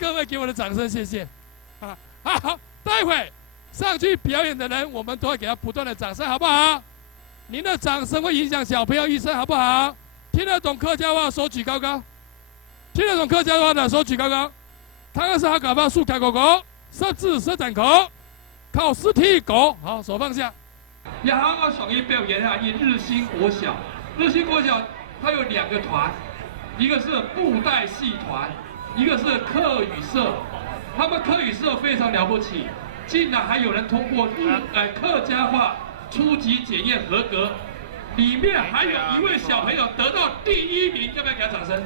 各位给我的掌声，谢谢。啊，好，待会上去表演的人，我们都会给他不断的掌声，好不好？您的掌声会影响小朋友一生，好不好？听得懂客家话，手举高高。听得懂客家话的手举高高。他二是哈嘎巴树开狗狗，设置设展口，考试题狗。好，手放下。也好，我上一表演啊，以日新国小。日新国小它有2个团，一个是布袋戏团，一个是客语社。他们客语社非常了不起，竟然还有人通过客家话初级检验合格，里面还有一位小朋友得到第1名，要不要给他掌声？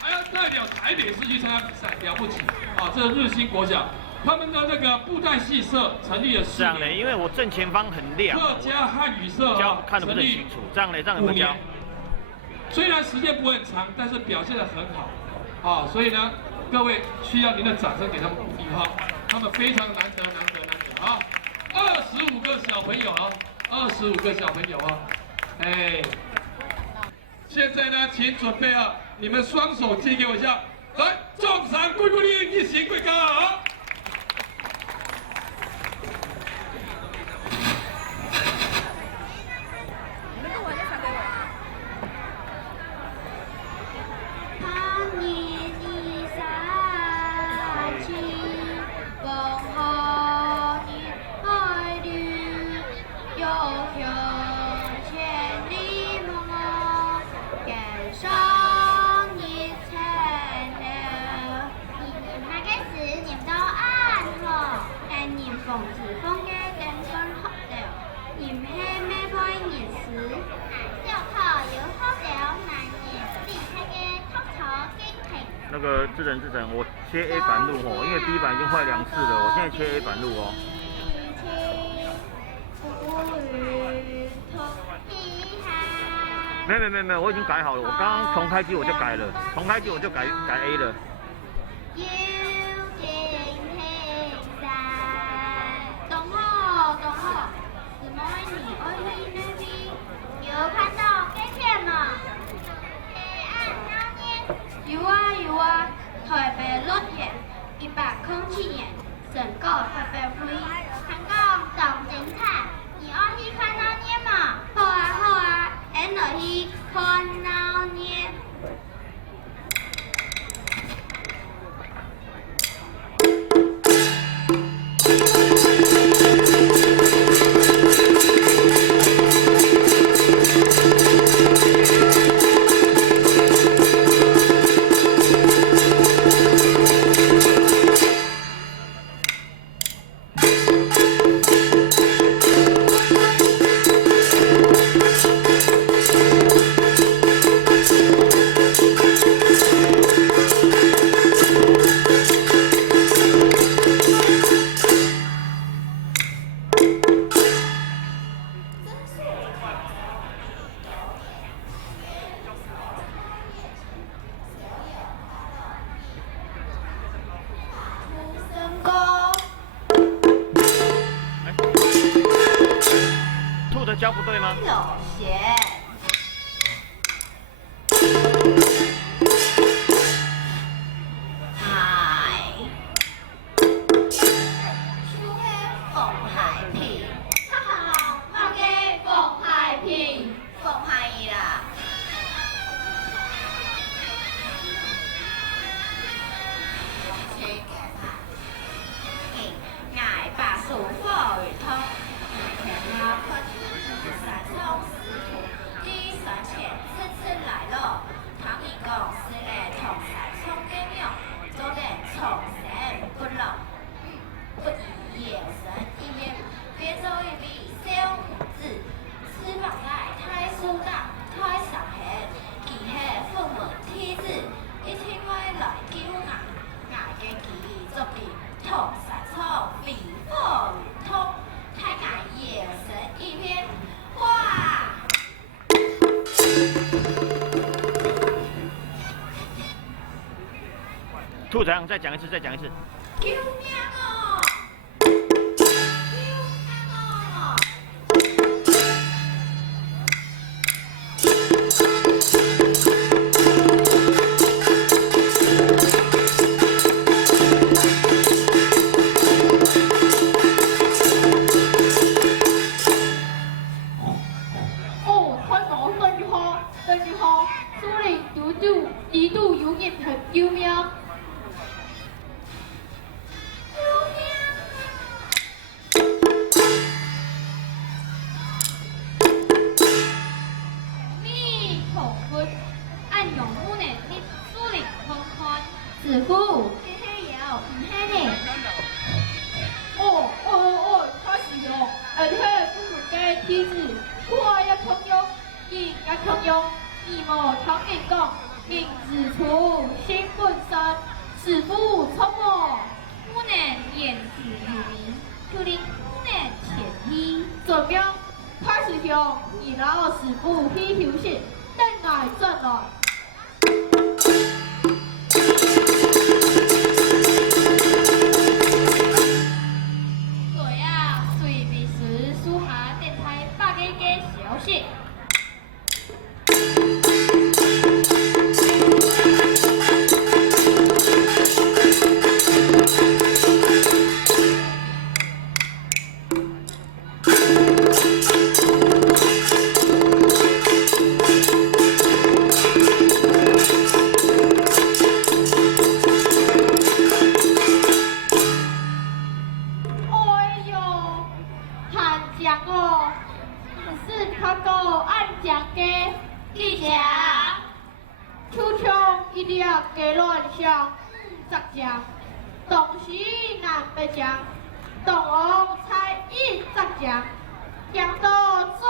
还要代表台北市去参加比赛，了不起啊！这是日新国小，他们的那个布袋戏社成立了4年。这样嘞，因为我正前方很亮。客家汉语社看得不是很清楚。这样嘞，这样怎么教？虽然时间不会很长，但是表现得很好啊！所以呢，各位需要您的掌声给他们鼓励哈，他们非常难得啊！25个小朋友啊，25个小朋友啊，哎，现在呢，请准备啊！你们双手借给我一下，来，众山归故里，一行归高啊！那个智成，我切 A 板路哦，因为 B 板已经坏2次了，我现在切 A 板路哦。没有，我已经改好了，我刚刚重开机我就改了，重开机我就改 A 了。有啊，台北落叶，107年，整个台北飞，香港动精彩，你爱去看那年嘛？好啊，俺落去看那年。教不对吗？有些。凤海平，哈哈，我嘅凤海平，凤海啦。爱把手火与通，那可山中师徒，第三前次来了，他们讲是来从山冲嘅庙，做来从山不落，不以眼神一面，别走一笔小胡子，翅膀来太粗大，太上黑，其下父母梯子，一天外来救我，我嘅记作品同山冲离火与通，太敢眼神一面，哇！兔长，再讲一次，再讲一次。救命哦！救命哦！义母常言讲，人自处心本善，师傅聪我，不能言之有理，就令不能前意。怎样？开始向二老师傅去休息，等来转来。对啊，随秘书属下电台百几个消息。哎呦，汉江哦，是他个按讲嘅，记者，手枪一粒给乱响，十只，东西南北讲，东欧才一十只，讲到做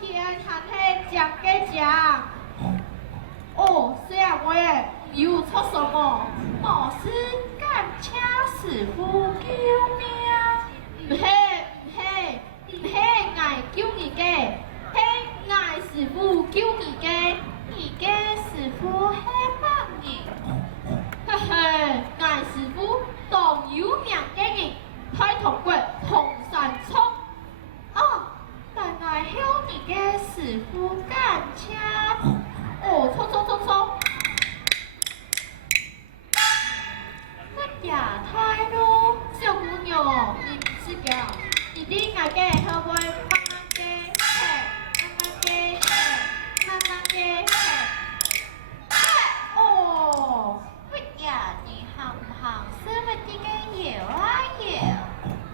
一天还是讲给讲。哦，这样我也有错什么？莫是敢请师傅救命？唔系唔系唔系，爱救你嘅，系爱师傅救你嘅。你嘅师傅系乜人？嘿嘿，爱师傅当有名嘅人，太同国同山冲。哦，但爱向你嘅师傅敢请。哦，冲冲冲冲！乜也太咯？小姑娘，你唔是嘅，你啲爱嘅可唔可以慢慢嘅慢慢嘅哦，乜也你行唔行？是乜啲嘅搖啊搖？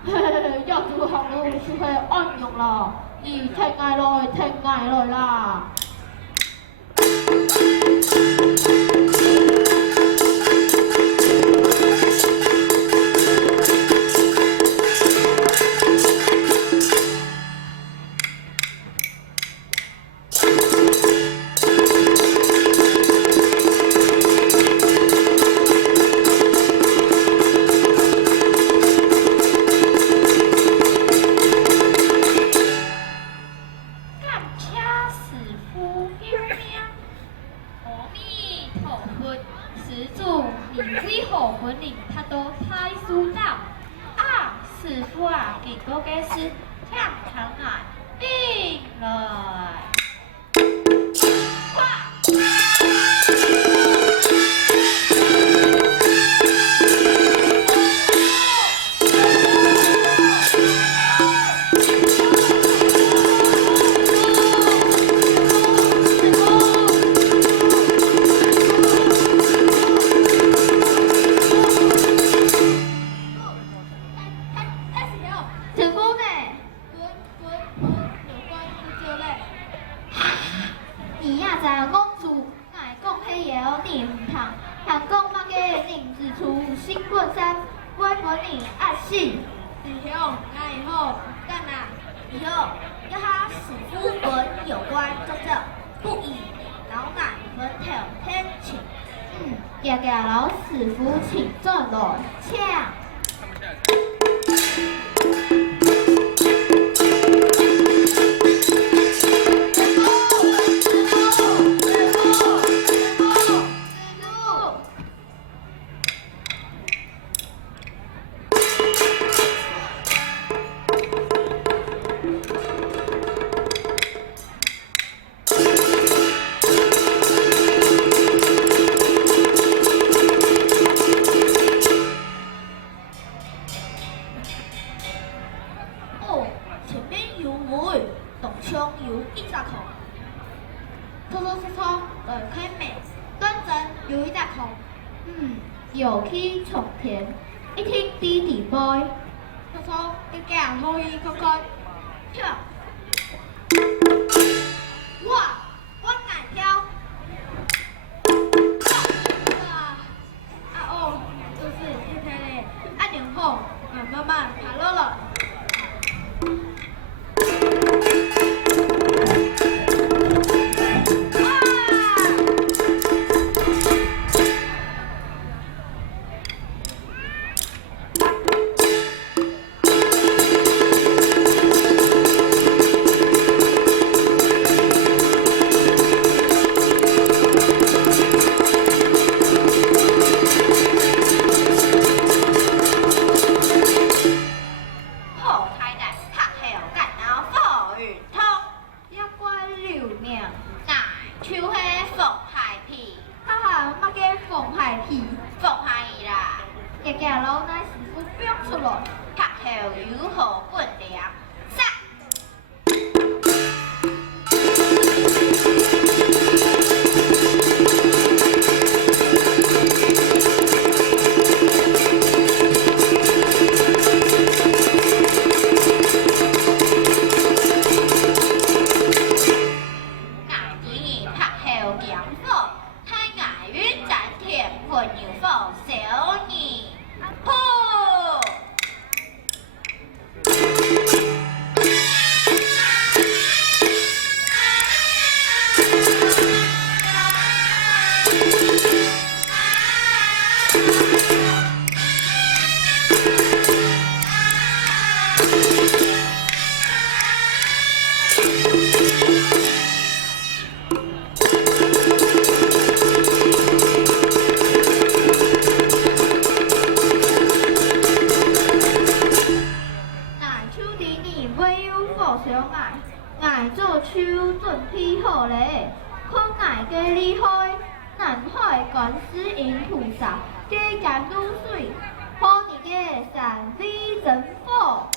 嘿嘿，要做行路就係安用啦，你聽嗌來啦。敢请师傅救命？阿弥陀佛，施主，你为何本领他都太疏导？啊，师傅啊，结果嘅事，听听啊，并来。师傅呢？你呀在公主，爱讲迄个你唔通，行讲乜嘅人之初性本善，我本你爱死。师兄，那以后干哪？以后要和师傅本有关作者，不以老奶分头天请。家家老师傅请转来，请。哦，前面有梅，东窗有一只孔。搓搓搓搓，来开门，端正有一只孔。有气从田，一听滴滴杯。搓搓，叫叫可以看看。跳。哇，我爱跳。哇，啊哦，就是跳跳嘞，按钮后，慢慢爬落了。哇！老奶师傅表出来，拍后有好本领，杀！爱做手准备好嘞，看爱个厉害，南海观世音菩萨加甘露水，好你个三味真火。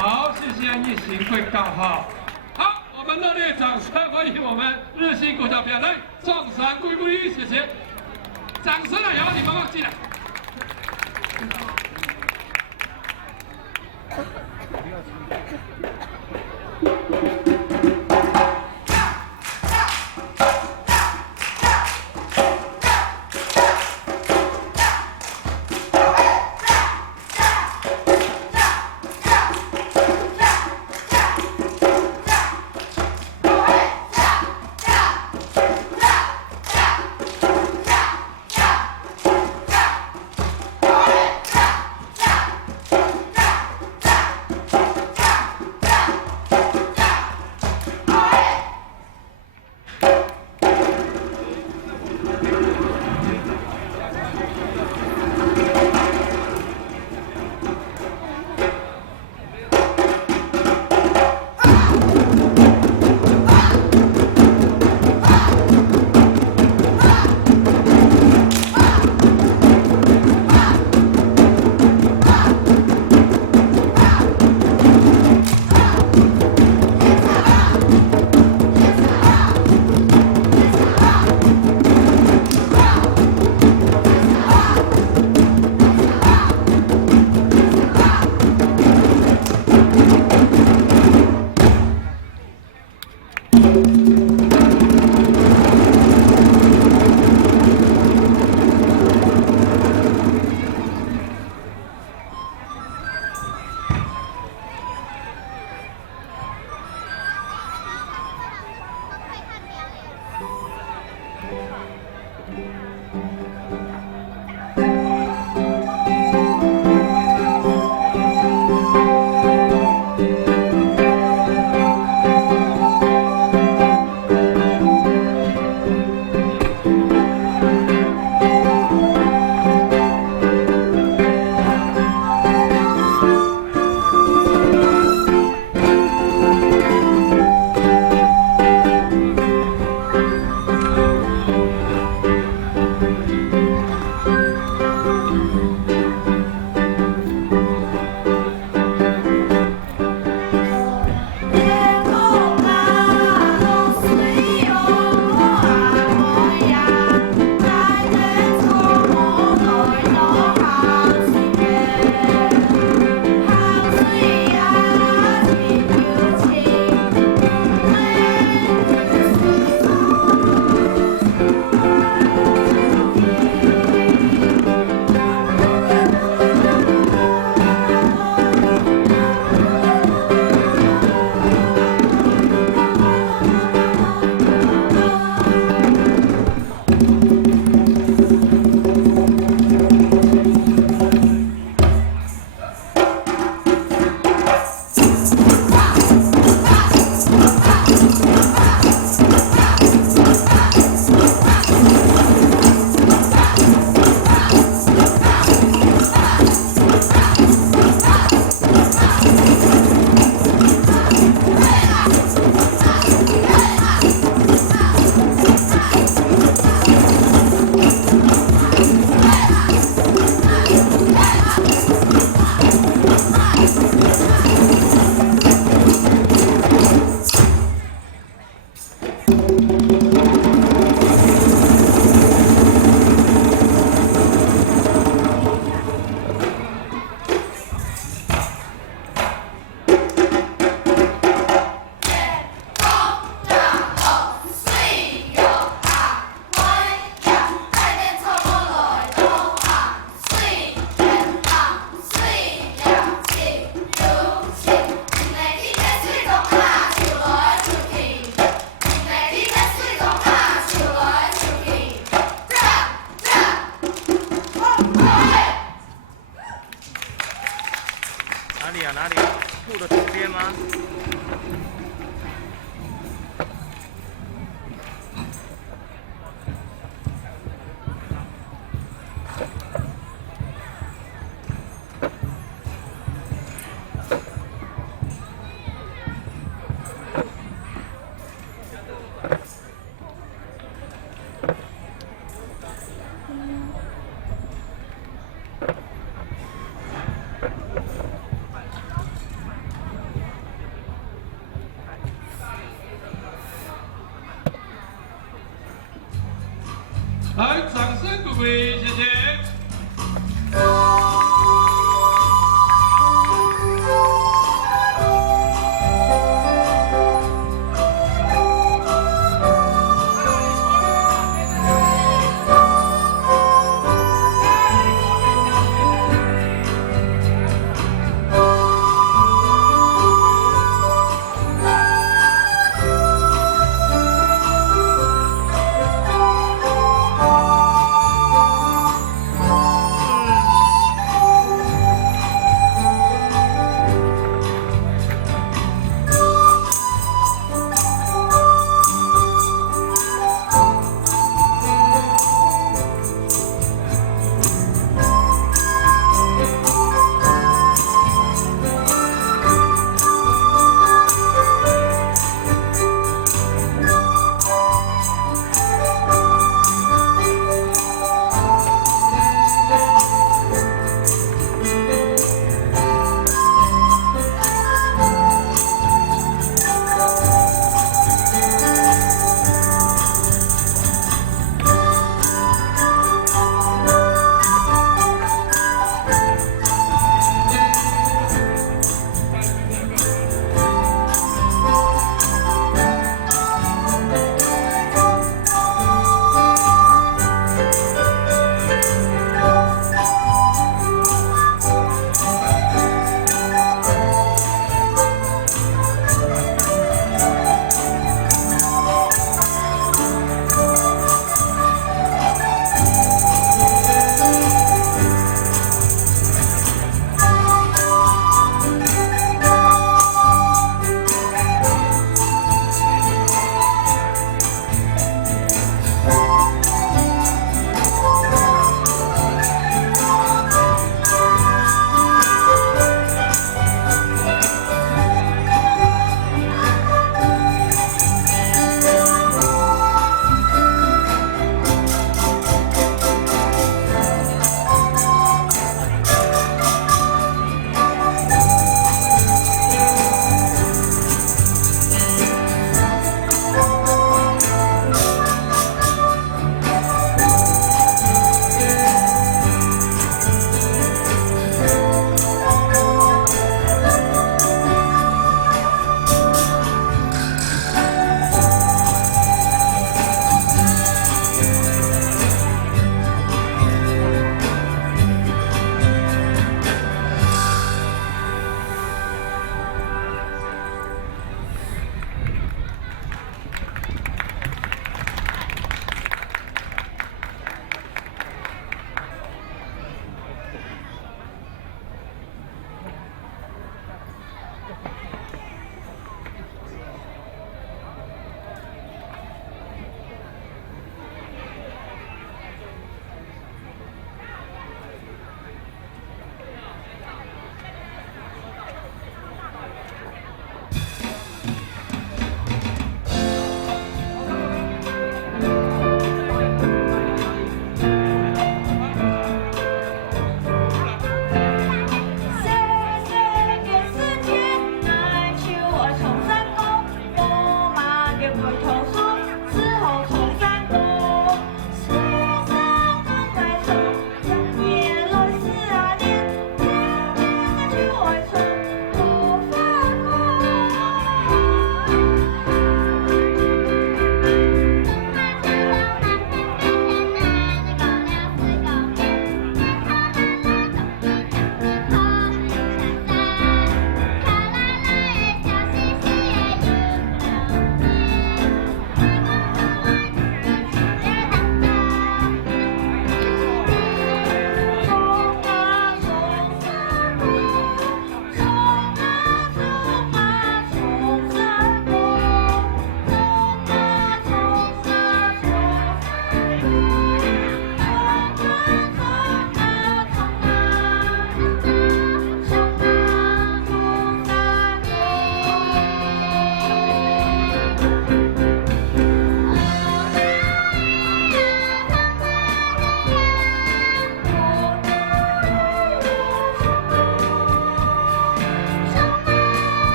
好，谢谢叶行会告号。好，我们热烈掌声欢迎我们日新国小表来撞山龟龟，谢谢。掌声啊，然后你帮忙进来。哪里？路的左边吗？来，掌声鼓励，谢谢。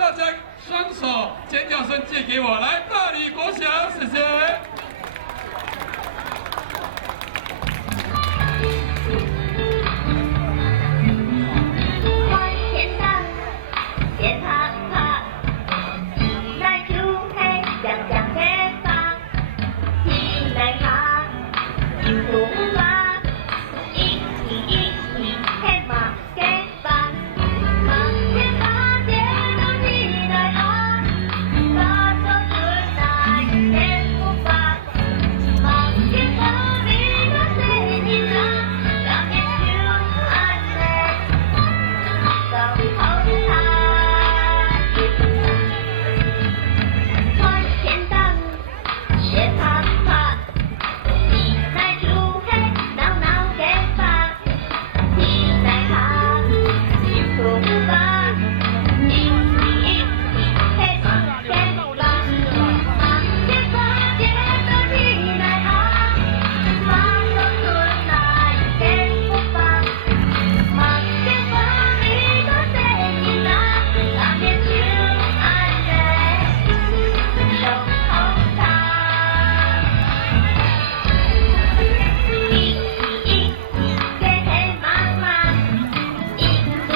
大家双手尖叫声借给我，来，大理国小，谢谢。欢天当，斜啪啪，来煮黑，酱酱黑发，皮来卡，土发，一黑马给发，马给发，接到皮来哈，发到春来给不发，马给发，你个谁你啦，让你就安内。上头塔，欢天当，斜啪啪，皮来煮黑，闹闹给发，皮来卡，一土发，一黑马给发，马给发，接到皮来哈，发到春来给不发。马给发，你个谁你啦？那边就安内，手头塔，给黑妈妈，一对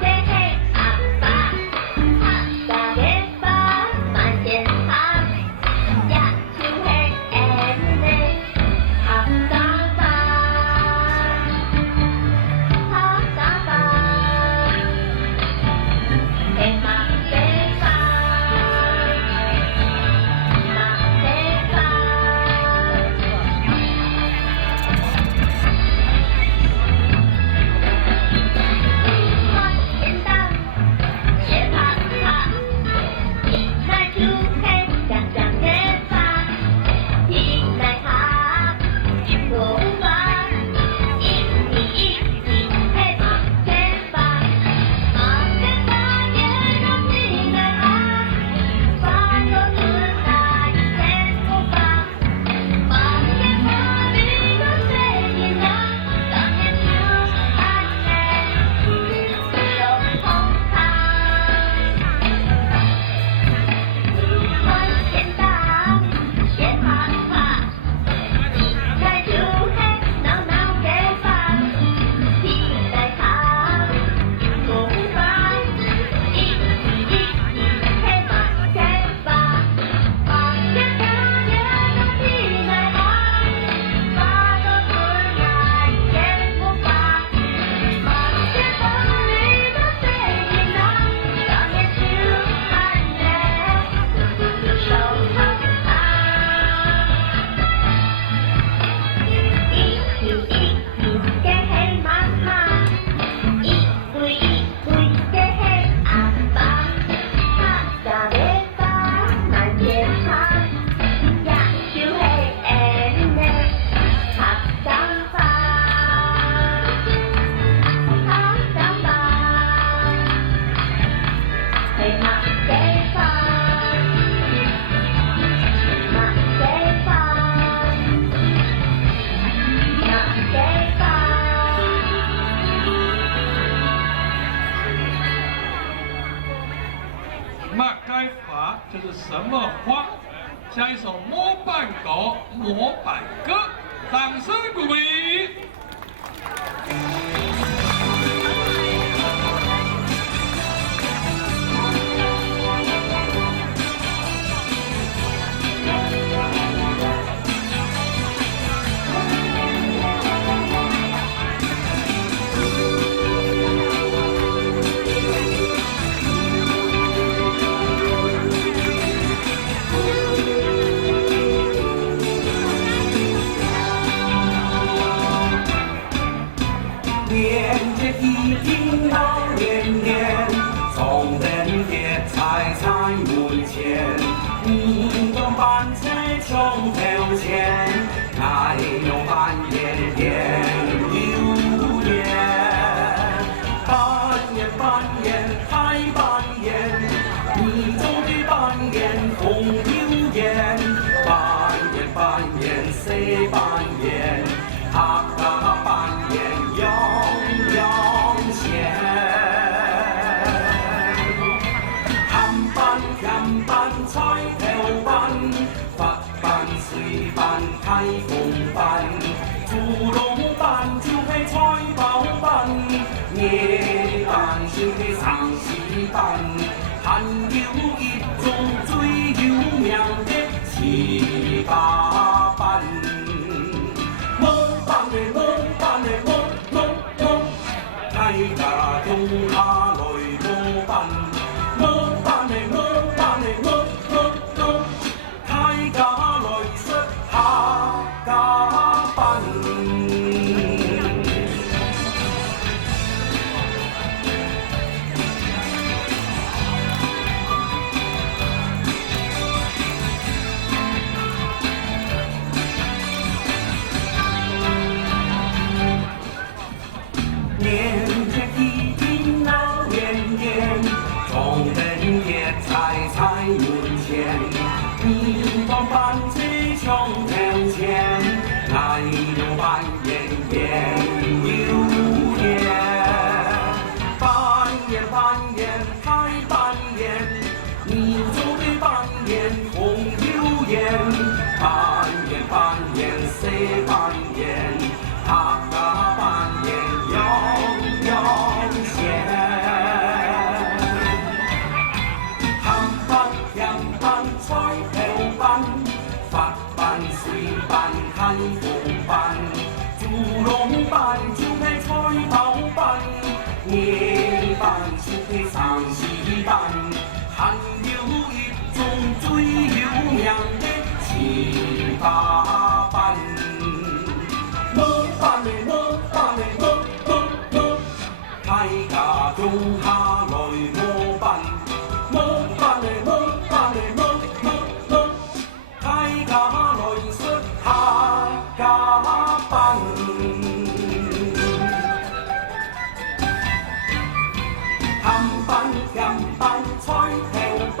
给黑阿爸，他家给发满天堂，呀就黑内，阿爸爸。好打扮，黑马给发，马给发。欢天当，斜啪啪，皮来煮黑，酱酱给发，皮来哈，土发，一黑马给发，马给发，接到皮来哈，发到春来给不发，马给发，你个谁你啦？当年就安内，手头塔。欢天当，斜啪啪，来煮黑，闹闹给发，皮来卡，土发，一黑马给发，马给发，接到皮来哈，发到春来给不发，马给发，你个谁你啦？当年就安内，手头塔。给黑妈妈，一对给黑阿爸，他家给发满天堂，呀就黑内，他上发，他上发，黑马给发，马给发。马给发，马该法就是什么花？下一首摸板狗模板歌，掌声鼓励。年节一定到年年，从人节菜菜门前，你个饭菜从头前，来有半年年又年，半年半年开半年，你种的半年红又艳，半年半年谁半年，他半年永远。开风班，猪笼班就是菜包班，夜班就是长西班，还有一种最有名的七八班。毛班的毛班的毛毛毛，大家中下来毛班，毛班的毛班的毛毛毛，大家来说下家班。年节已经闹连连，众人也财财门前，你帮伴着穷头前，来了半年年又年，半年半年开半年，你做的半年红油盐，半年半年塞半年，他个半年样样咸。汉班、洋班、菜头班、法班、水班、开风班、猪笼班就是菜包班，夜班就是上西班，还有一种最有名的七八班。毛班的毛班的毛毛毛，大家中下来毛班，毛班的毛班的毛毛毛，大家来说下家班。汉班、洋班、菜头班、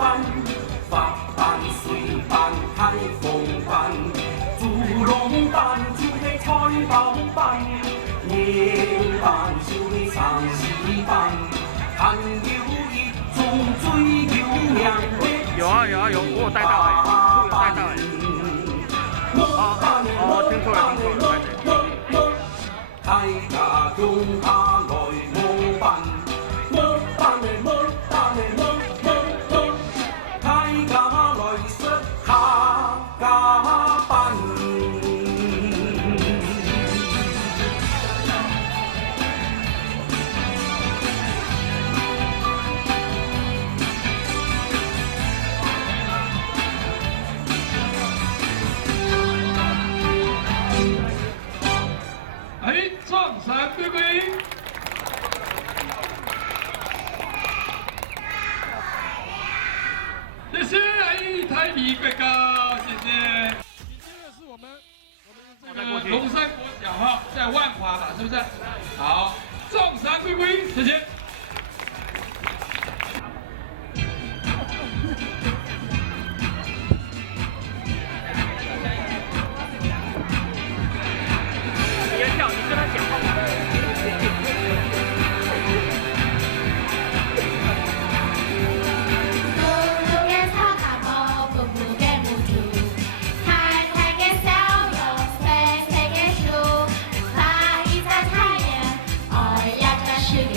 法班、水班、开风班、猪笼班就是菜包班，夜班就是上西班，还有一种最有名的有啊有啊有，我有带到哎，我有带到哎。听错了听错了，拍谁？大家中下来毛班，毛班的毛班的毛毛毛，大家来说下家班。哎，撞衫归归。谢谢，哎，太厉害了，谢谢。紧接着是我们这个龙山国小哈，在万华嘛，是不是？好，撞衫归归，谢谢。别跳，你跟他讲话。太太给笑容，飞飞给树，爬一在太阳，爱呀在世界。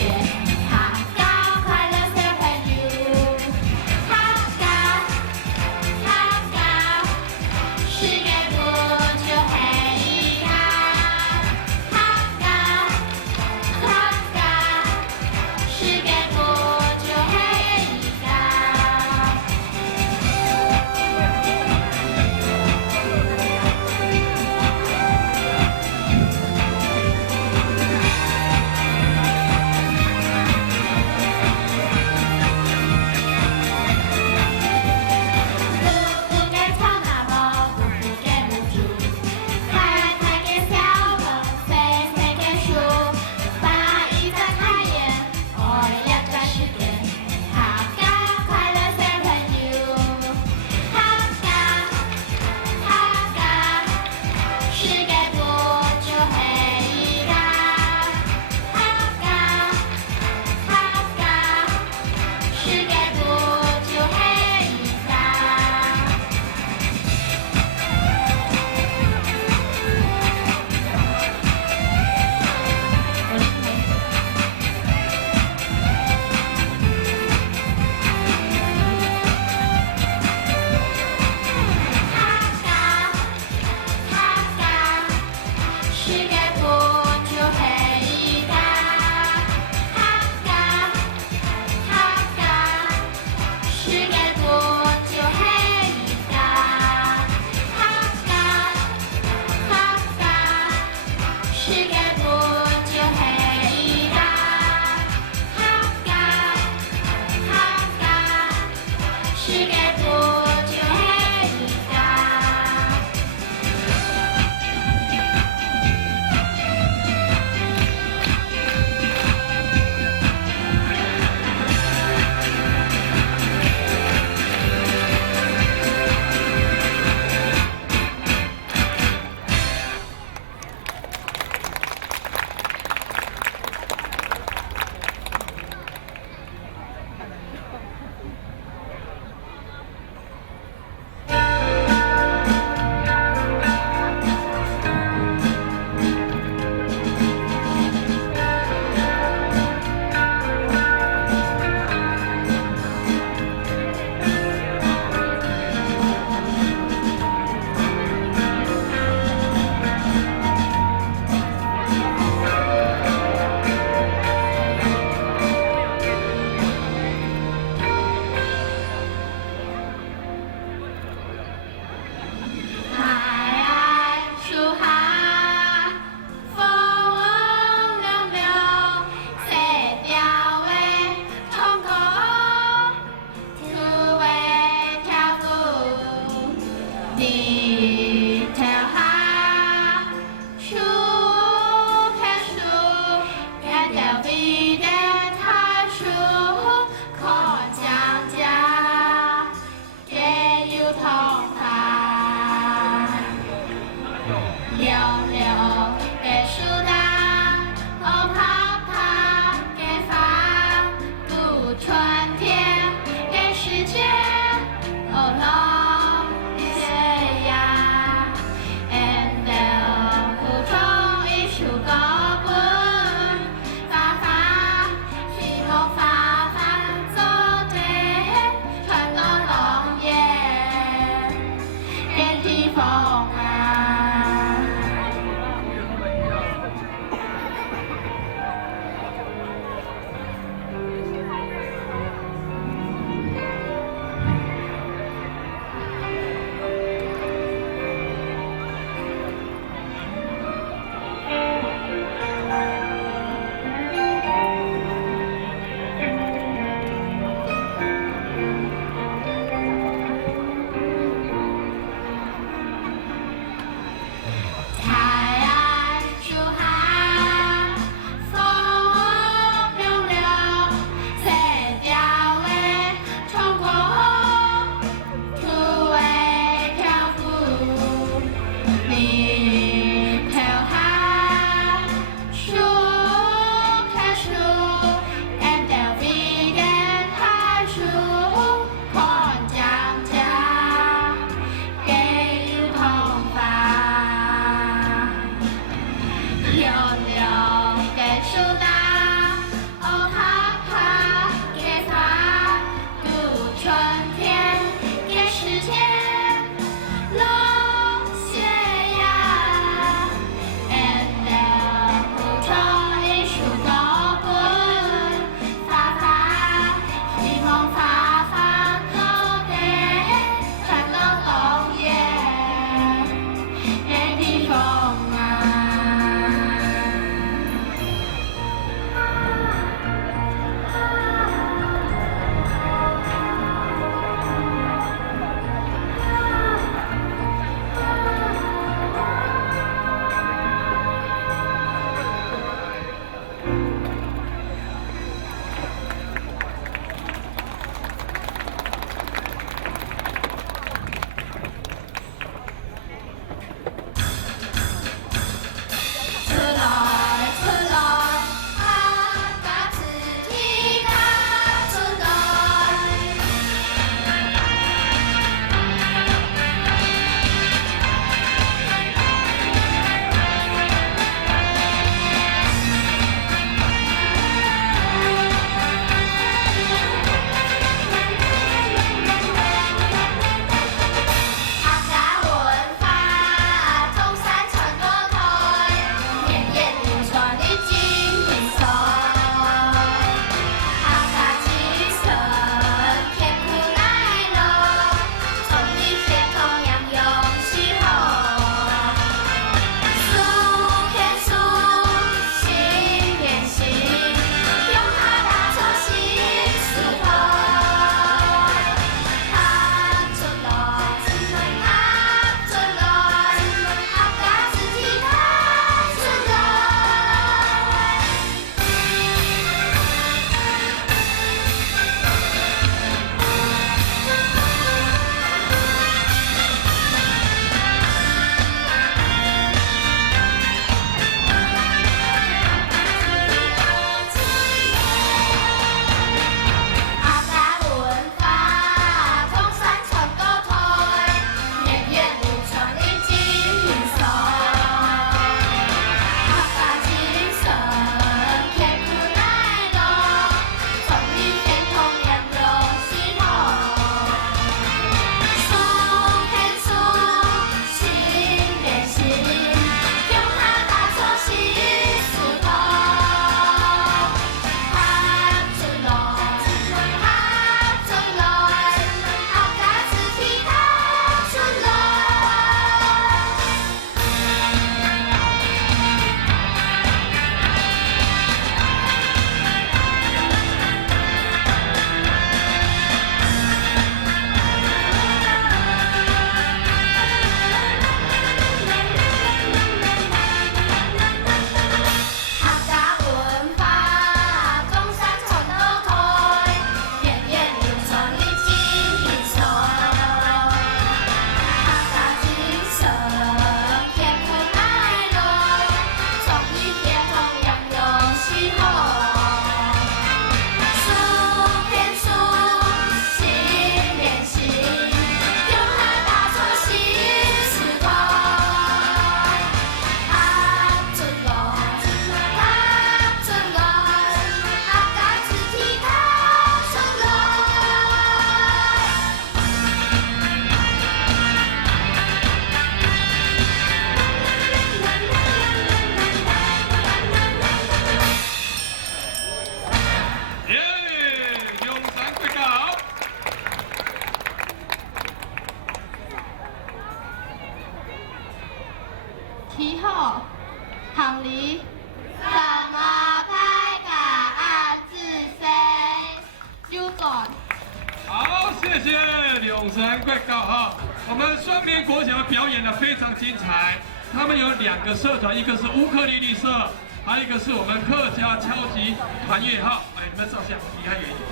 谢永成贵高哈，我们双联国小表演的非常精彩，他们有2个社团，一个是乌克丽丽社，还有一个是我们客家敲击团乐哈。哎，你们照相，离开远一点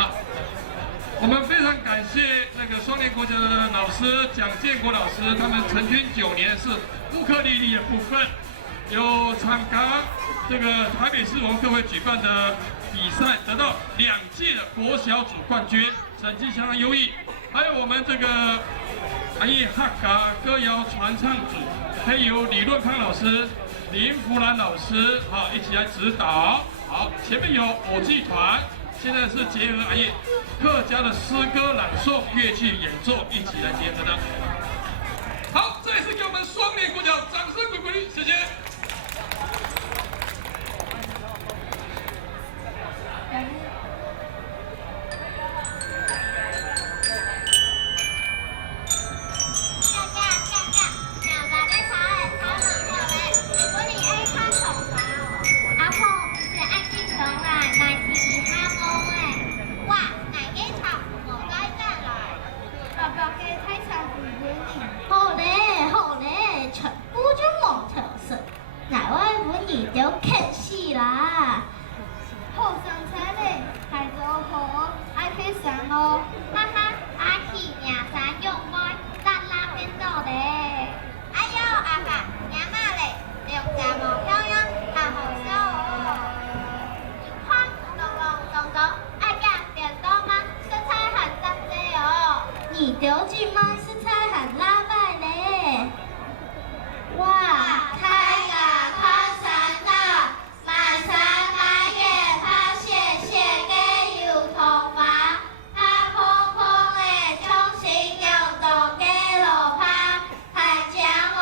啊。我们非常感谢那个双联国小的老师蒋建国老师，他们成军9年是乌克丽丽的部分，有参加这个台北市文科会举办的比赛，得到2届的国小组冠军，成绩相当优异。还有我们这个阿义客家歌谣传唱组，还有李润康老师、林福兰老师啊一起来指导。好，前面有偶剧团，现在是结合阿义客家的诗歌朗诵、乐器演奏一起来结合的。好，再次给我们双联国小掌声鼓励，谢谢。你丢进吗？是菜很拉拜嘞！哇，开呀开山的，满山满野他谢谢给有头发，他碰碰的重新又都给路拍，还讲哦。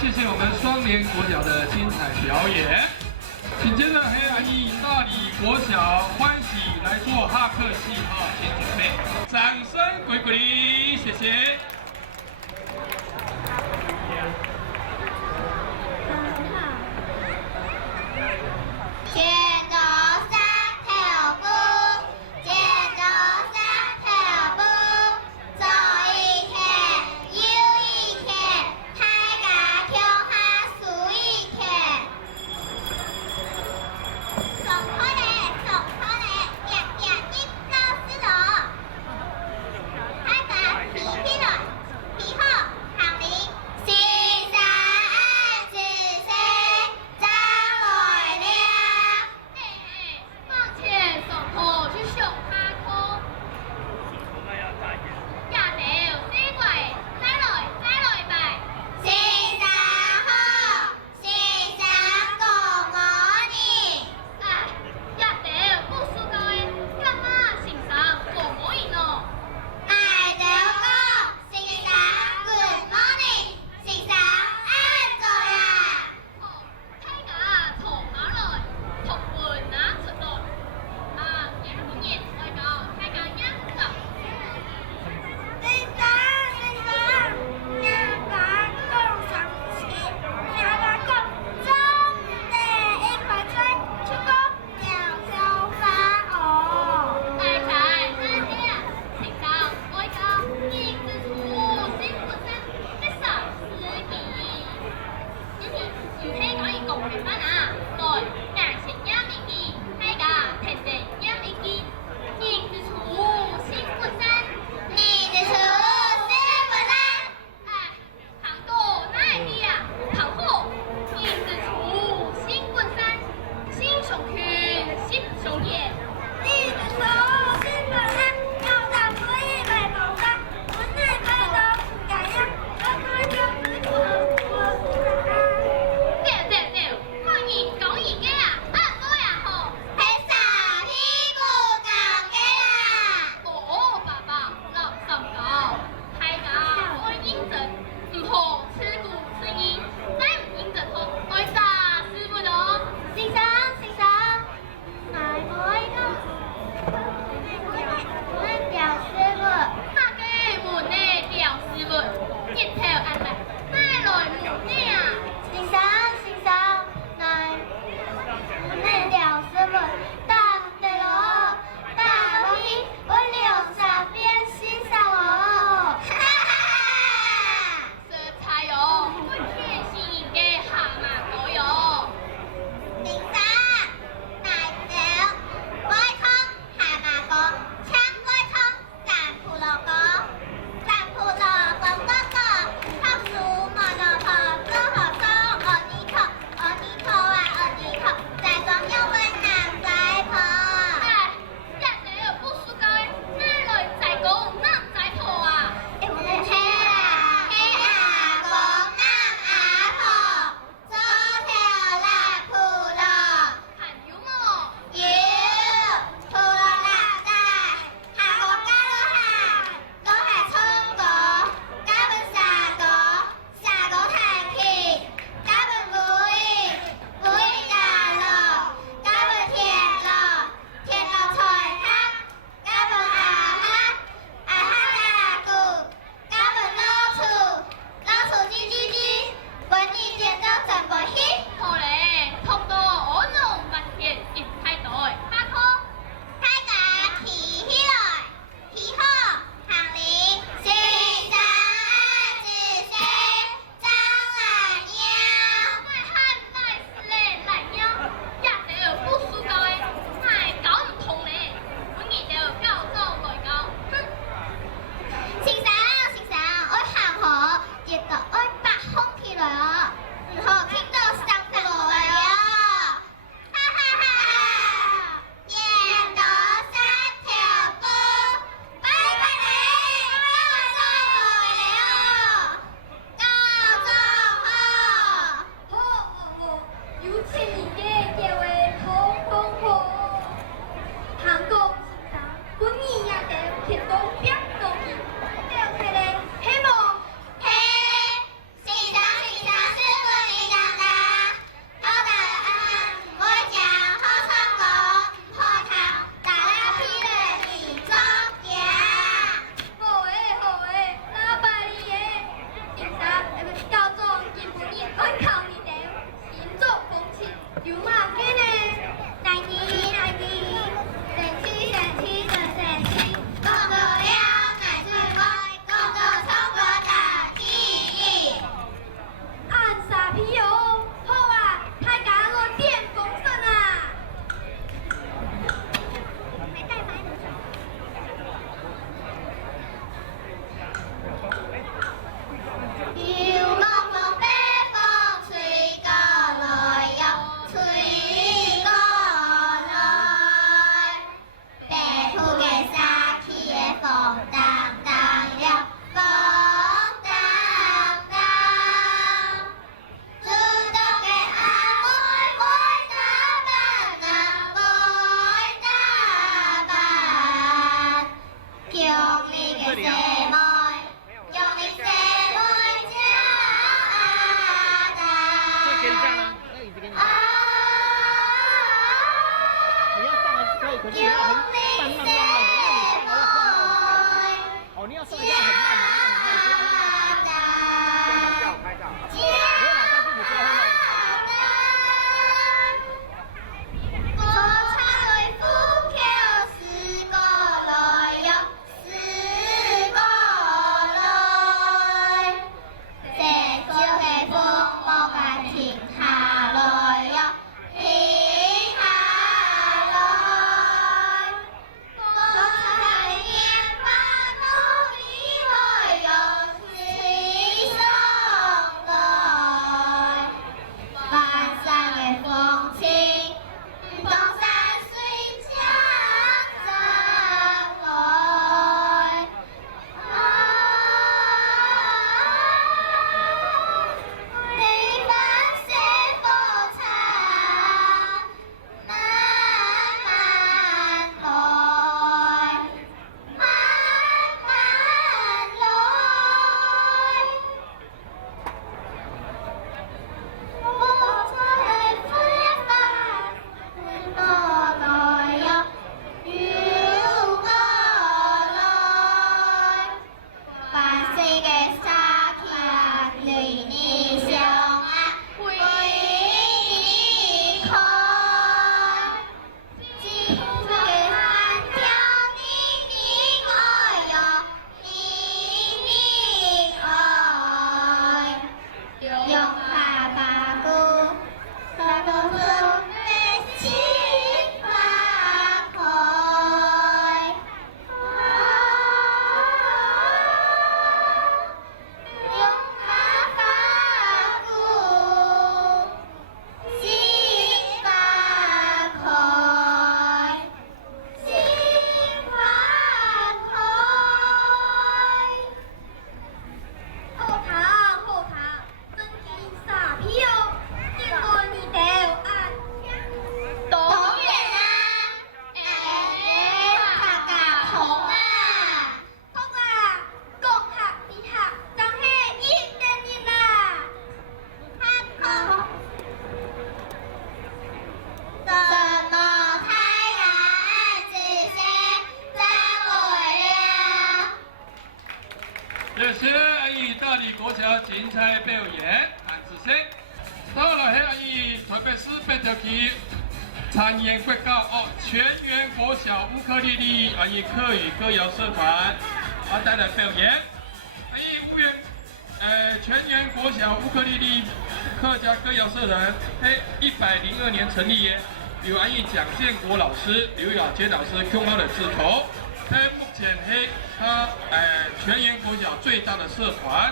谢谢我们双联国小的精彩表演。紧接着，黑阿姨大理国小欢喜来做哈克戏号，请准备，掌声鼓励，谢谢。Hãy subscribe cho kênh Ghiền Mì Gõ để không bỏ lỡ 公那在头啊？嘿啊，公那阿婆，走条拉铺路，还有么？有铺路拉带，下河加落下，落下冲过，加本沙过，沙过太起，加本武艺，武艺大路，加本铁路，铁路菜摊，加本阿哈，阿哈大鼓，加本老厝，老厝叽叽叽，文艺节奏全部起。好嘞，通过我弄万天一开袋，下课。大家起来，起好，行礼，先生子孙张来鸟。来喊来是嘞，来鸟，也得不输高诶，哎，搞唔通嘞，我二就搞到来搞，哼。先生，我行好，亦都愛白空起來哦，唔好聽到上課來哦。哈哈哈！見到三條歌，拜拜你，高中來哦，高中好。有錢人嘅叫為通通好，韓國市場本意也得偏東邊東去，掉佢哋希望。嘿，先生，是我的長大，好大安，我將好唱歌，好唱，大家批了你中獎。好誒，那拜你嘅，先生，教中見本意安靠你哋，先做風情，有嘛嘅呢？來記，神奇的神奇，共度了乃是愛，共度中國的記憶。按傻皮哦，好啊，大家落電風扇啊！遙望望北風吹過來哟，吹過來。北風嘅沙起嘅風當當了，風當當。主動嘅阿妹打扮啊，妹打扮。強烈嘅姐妹，用力姐妹叫阿可以这样達。吗？那椅子给你。啊！你要上来可以，可是你要很慢慢慢慢，因为你上来要晃到我台。哦，你要上来要很慢很慢很慢，不要晃到我台。拍照。不用了，但是你不要晃到我台。我插對虎橋四個來哟，四個來。這朝嘅風莫該停下來哟，停下來。谢谢安姨大理国小精彩表演，韩子生。到了安姨台北市北条区参演国教哦，全员国小乌克丽丽安姨客语歌谣社团带来表演。安姨全员国小乌克丽丽客家歌谣社团，102年成立耶，由安姨蒋建国老师、刘雅坚老师共同的指头。目前他全员国小最大的社团。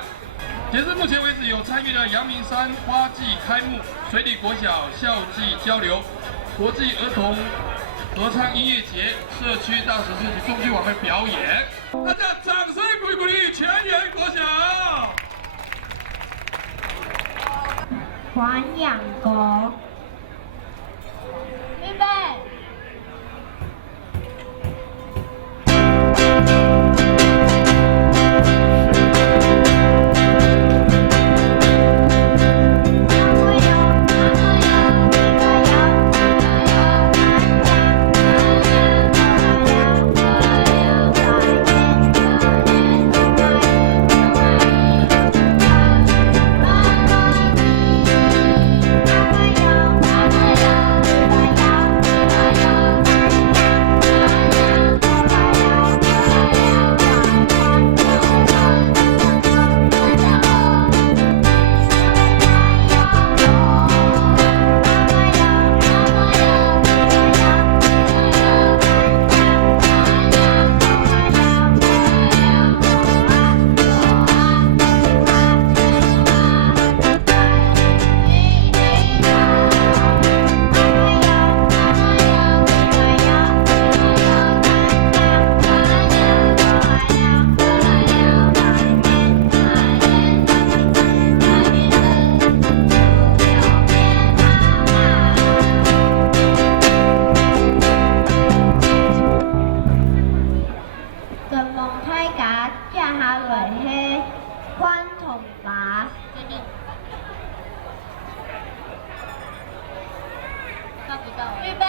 截至目前为止，有参与了阳明山花季开幕、水里国小校际交流、国际儿童合唱音乐节、社区大十四及中剧晚会表演。大家掌声鼓励全员国小。还阳歌，预备。预备。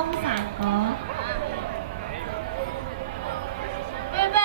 中山国。预备。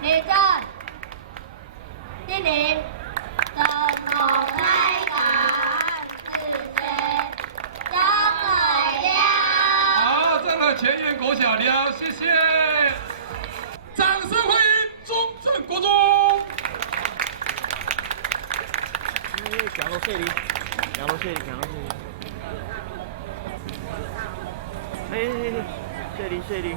列阵，第零，灯笼开港，世界张伟亮。好，这个前沿国小了，谢谢。掌声欢迎中正国中。行路谢你，行路谢你，行路谢你。谢你，谢你。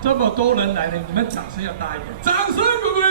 这么多人来了，你们掌声要大一点，掌声鼓励！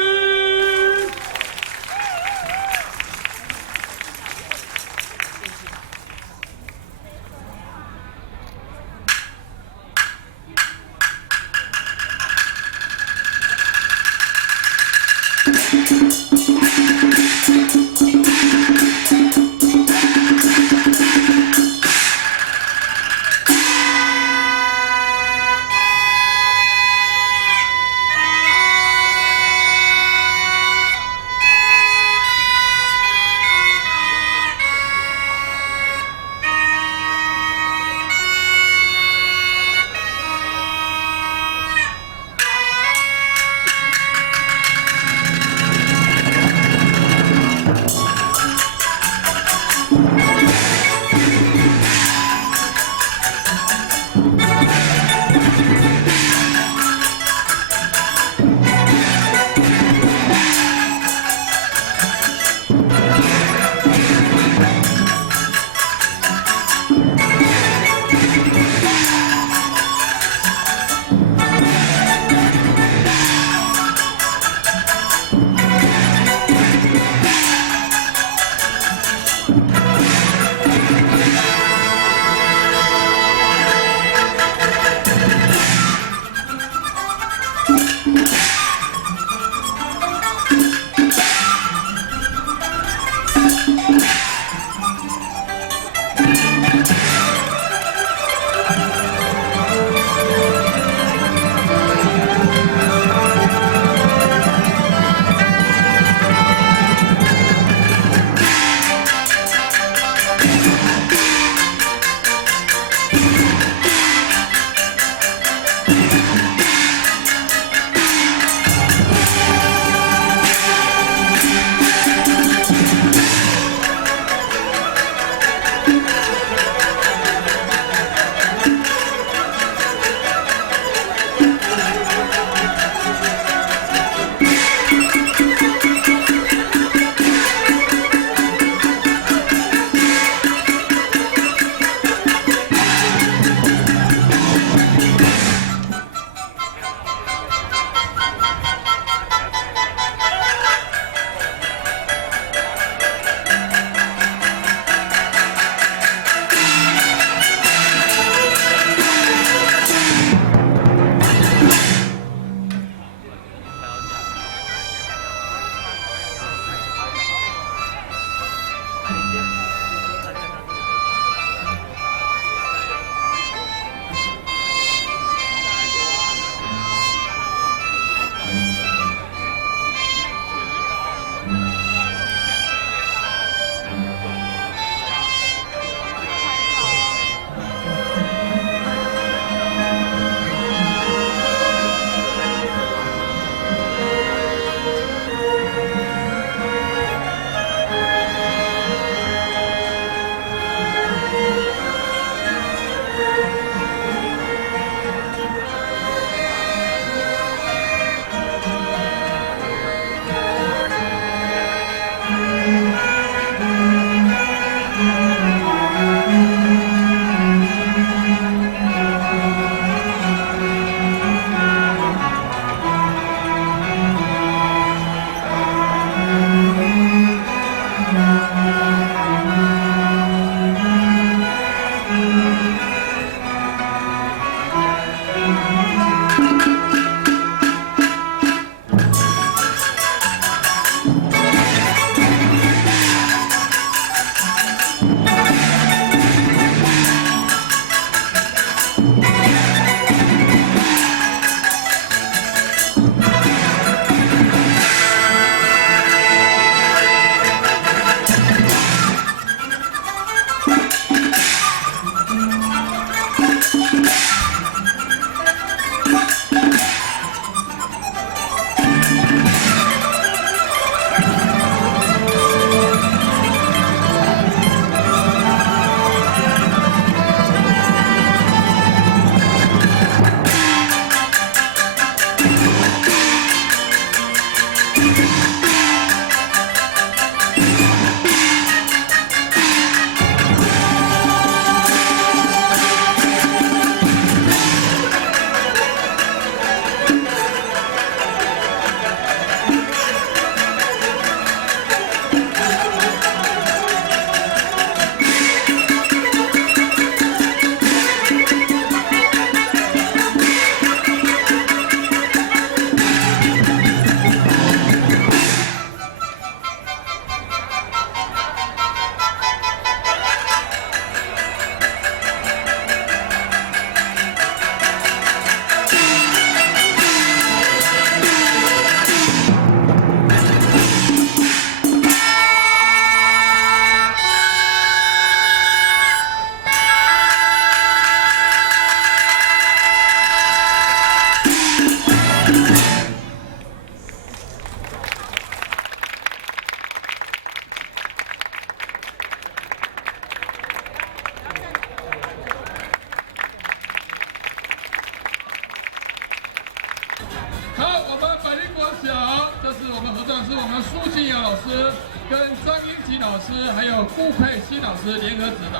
好，我们百灵国小，这是我们合唱是我们苏静雅老师跟张英吉老师还有顾佩欣老师联合指导。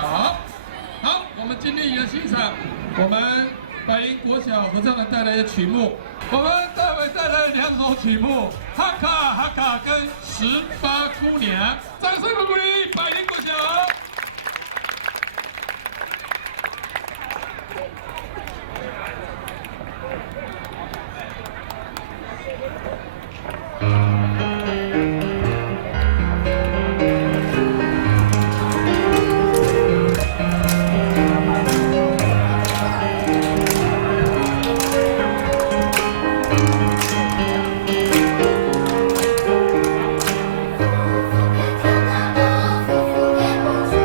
好，我们今天也欣赏我们百灵国小合唱团带来的曲目。我们待会带来2首曲目，哈卡哈卡跟18姑娘，掌声鼓励百灵国小。看到我夫妇也不错。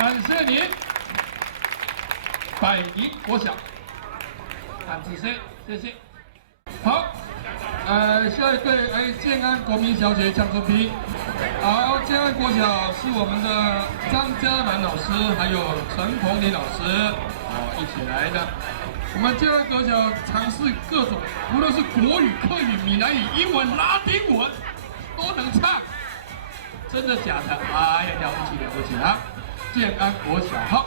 感谢你，百宁国小，感谢，谢谢。好，下一队建安国民小学抢头皮。好，建安国小是我们的张嘉兰老师，还有陈鹏林老师，一起来的。我们建安国小尝试各种，无论是国语、客语、闽南语、英文、拉丁文，都能唱。真的假的？哎呀，了不起了不起啊！建安国小好。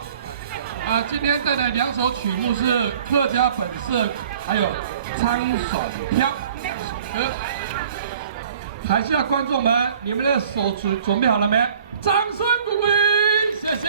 今天带来2首曲目是客家本色，还有苍爽飘两首歌。台下观众们，你们的手准备好了没？掌声鼓励，谢谢。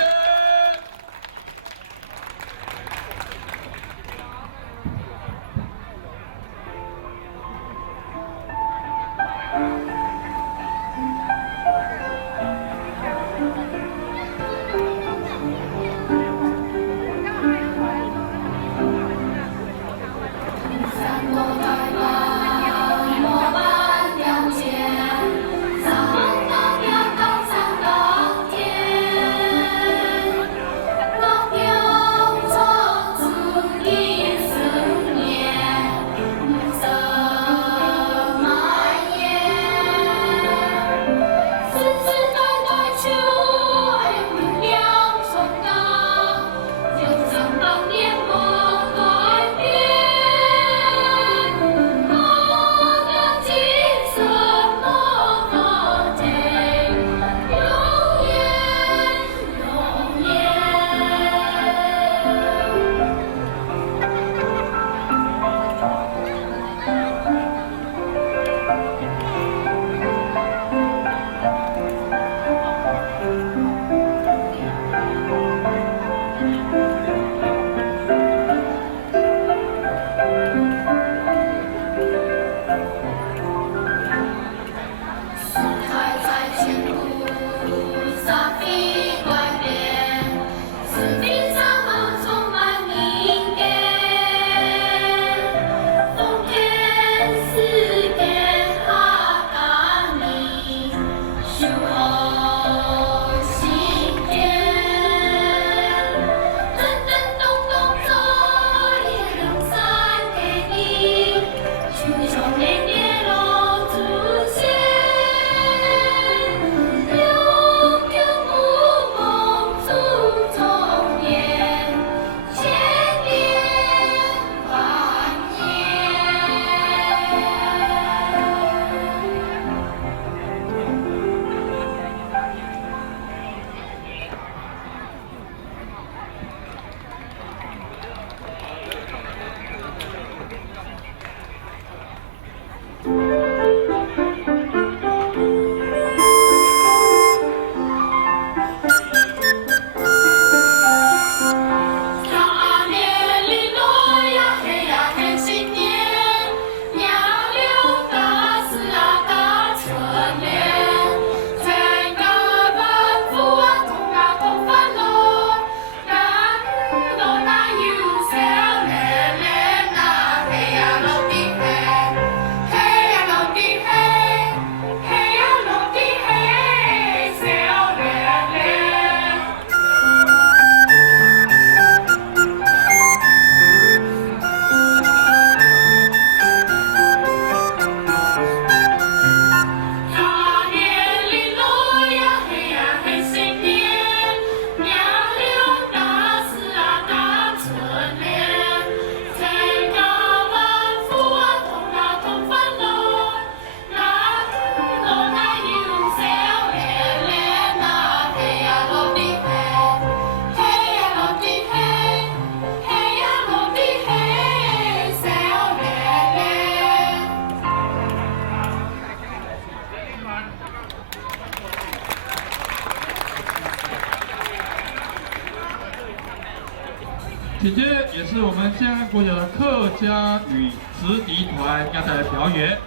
紧接着也是我们建安国小的客家语直笛团要带来表演。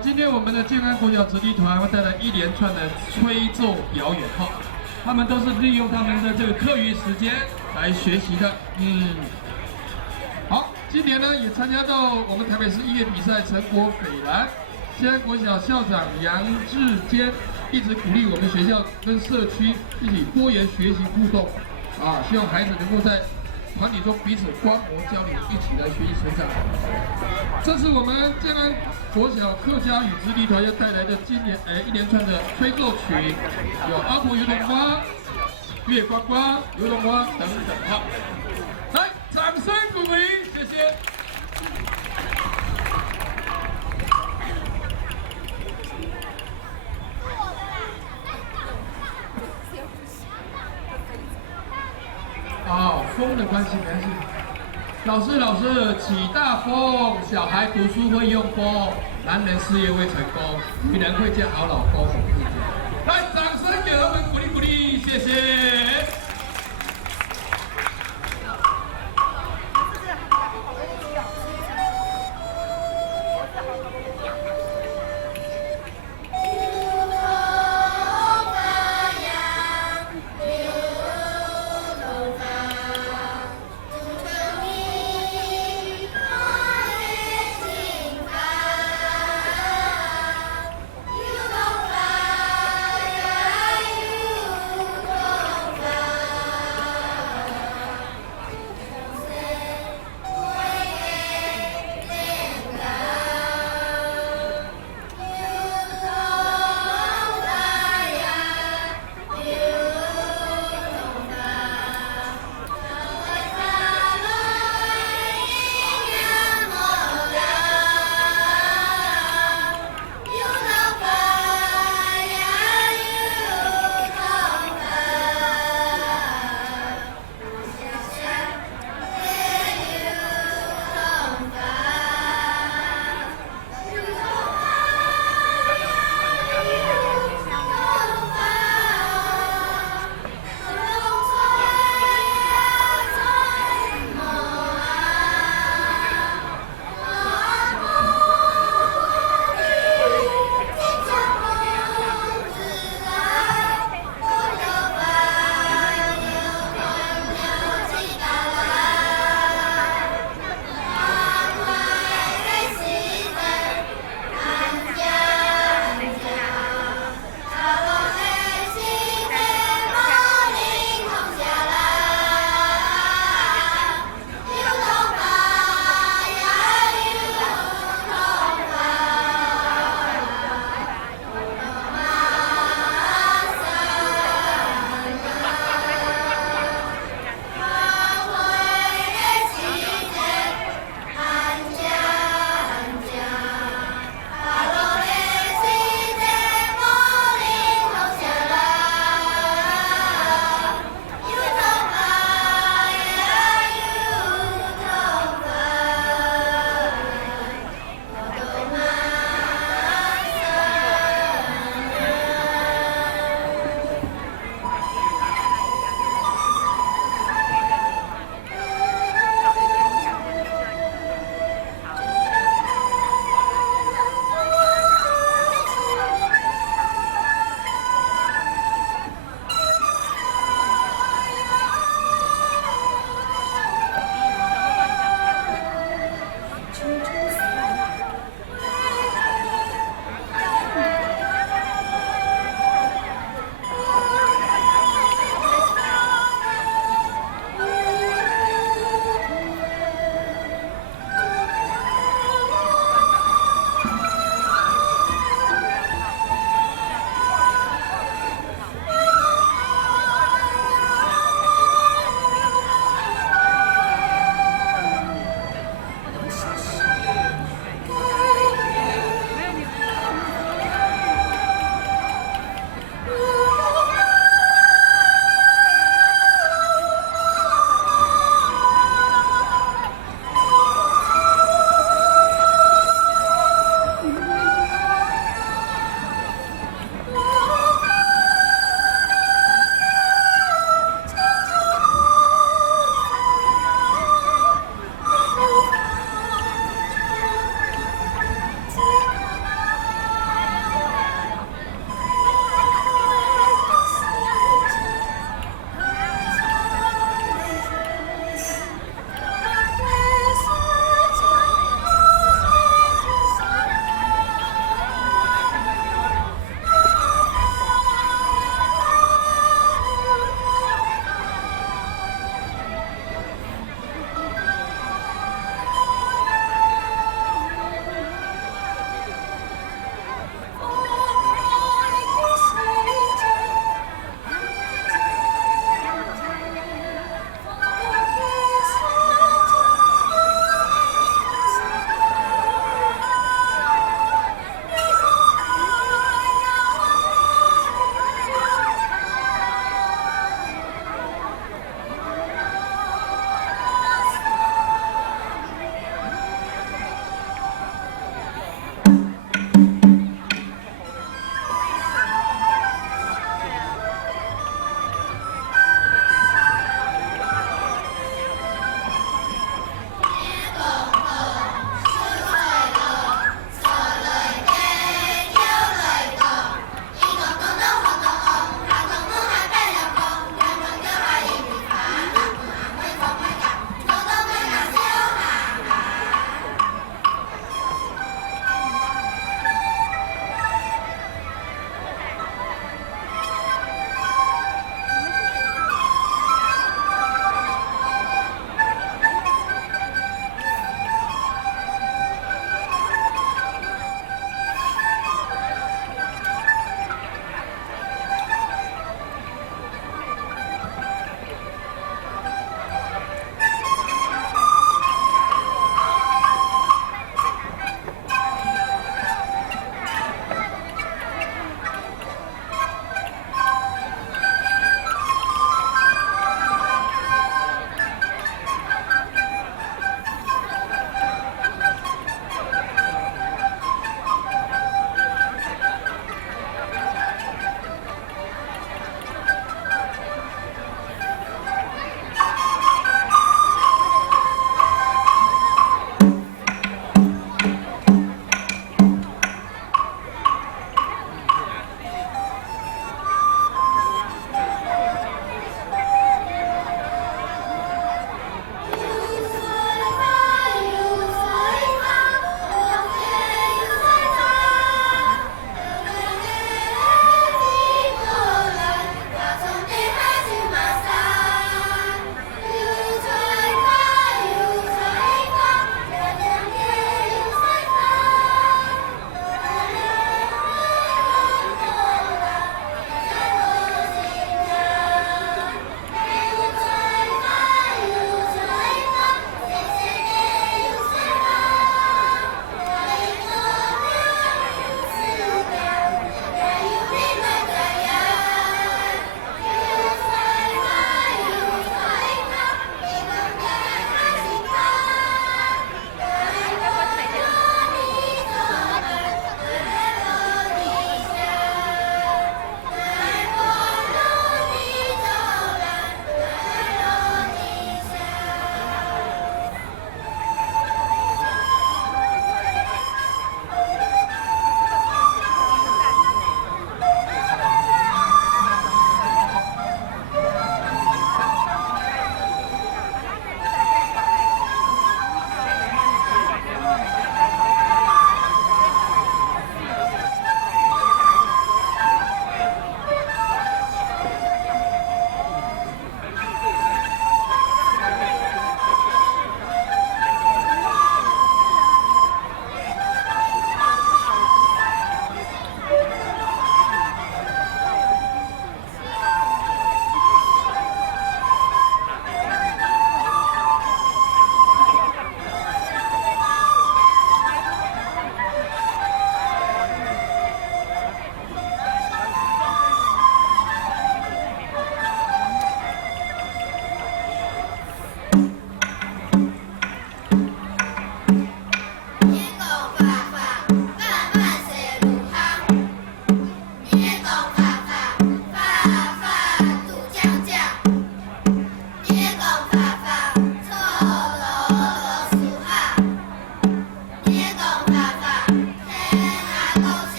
今天我们的建安国小直笛团会带来一连串的吹奏表演哈，他们都是利用他们的这个课余时间来学习的。好，今年呢也参加到我们台北市音乐比赛成果斐然，建安国小校长杨志坚一直鼓励我们学校跟社区一起多元学习互动，希望孩子能够在团体中彼此观摩交流，一起来学习成长。这是我们建安国小客家语子弟团要带来的今年一连串的吹奏曲，有阿婆油桐花、月光光、油桐花等等哈。来，掌声鼓励，谢谢。风的关系没关系。老师，起大风，小孩读书会用功，男人事业会成功，女人会嫁好老公。来，掌声给他们鼓励鼓励，谢谢。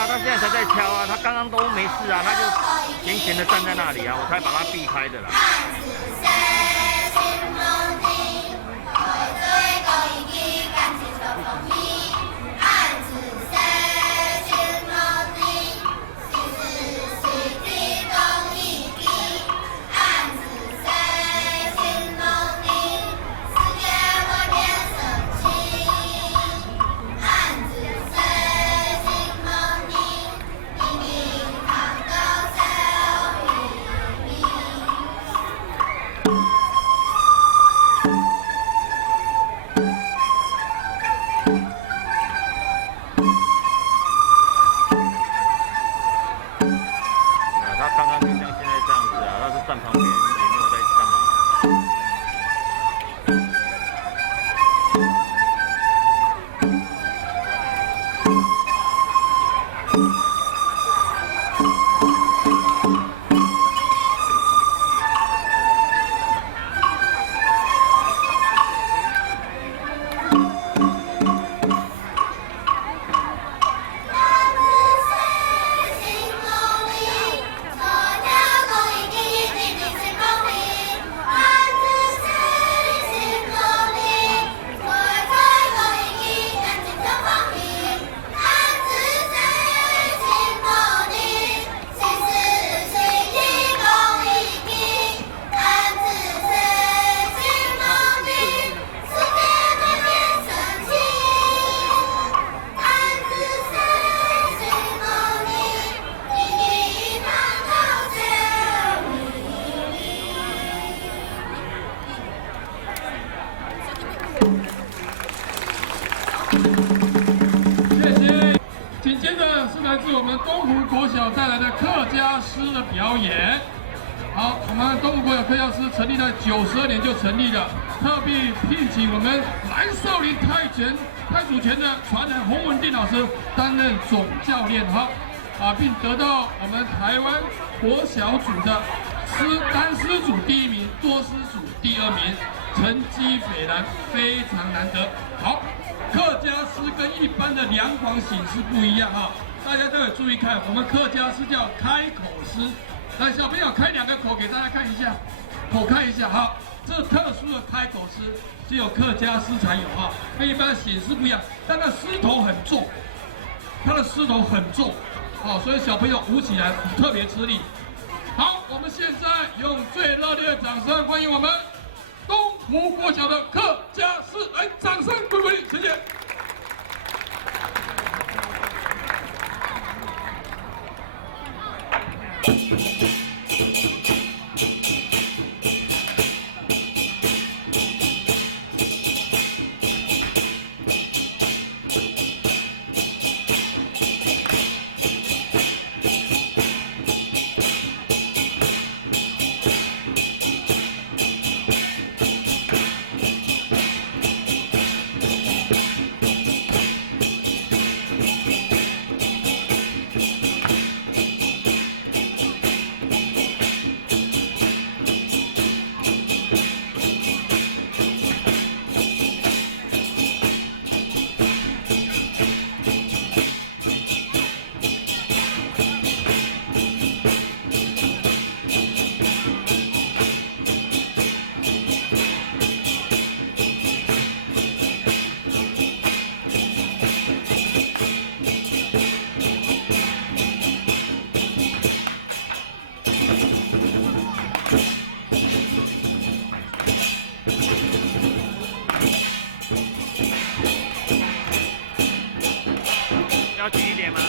啊，他现在才在敲啊，他刚刚都没事啊，他就闲闲的站在那里啊，我才把他避开的啦。谢谢。紧接着是来自我们东湖国小带来的客家诗的表演。好，我们东湖国小客家诗成立在92年就成立了，特别聘请我们蓝少林泰祖拳的传人洪文定老师担任总教练并得到我们台湾国小组的单师组第1名，多师组第2名，成绩斐然，非常难得。好，客家诗跟一般的两广醒诗不一样大家都有注意看，我们客家诗叫开口诗。来，小朋友开2个口给大家看一下，口看一下好，这特殊的开口诗只有客家诗才有跟一般的醒诗不一样，但它诗头很重，所以小朋友舞起来特别吃力。好，我们现在用最热烈的掌声欢迎我们东湖国小的客家诗，来，掌声鼓励，谢谢。要举一点吗？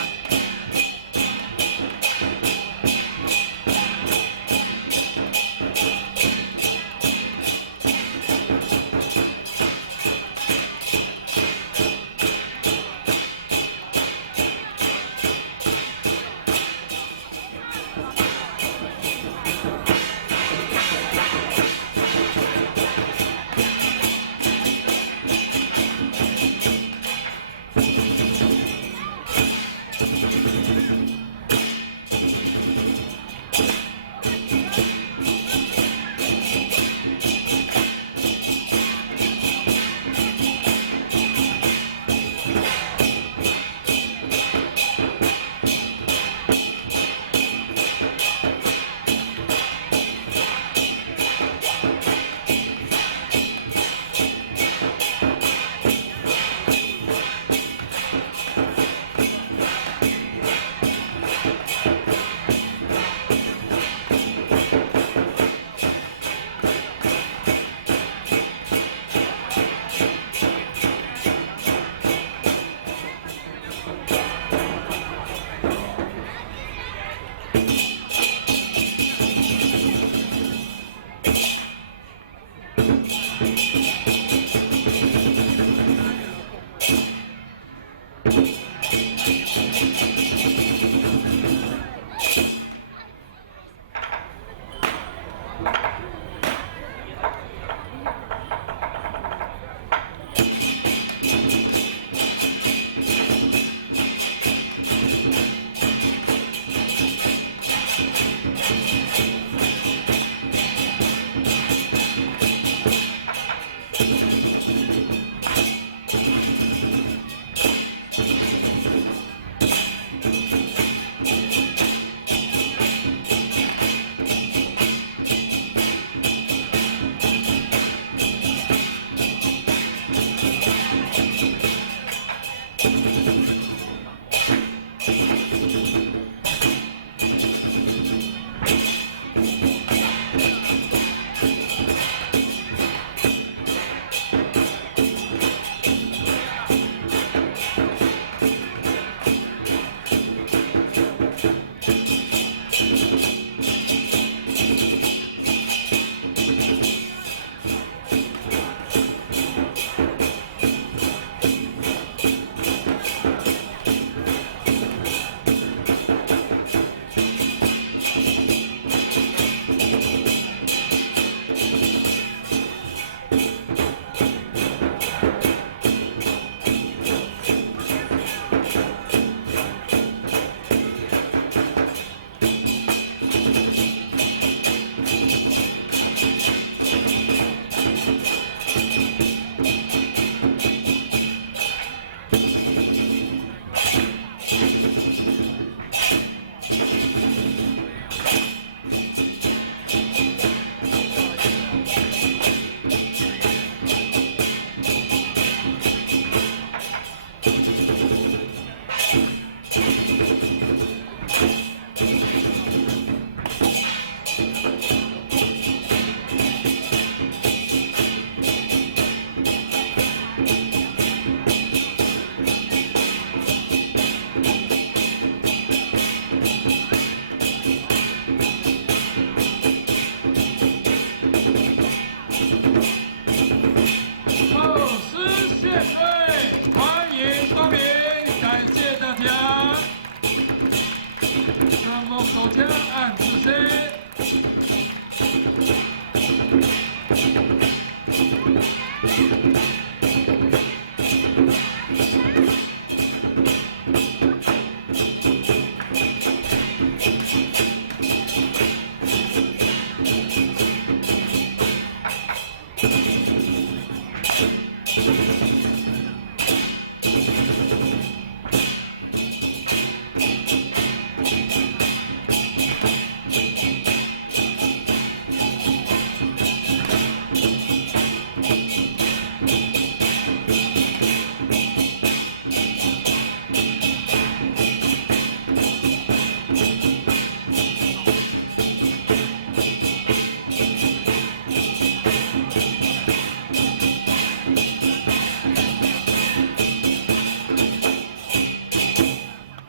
手枪按自 C。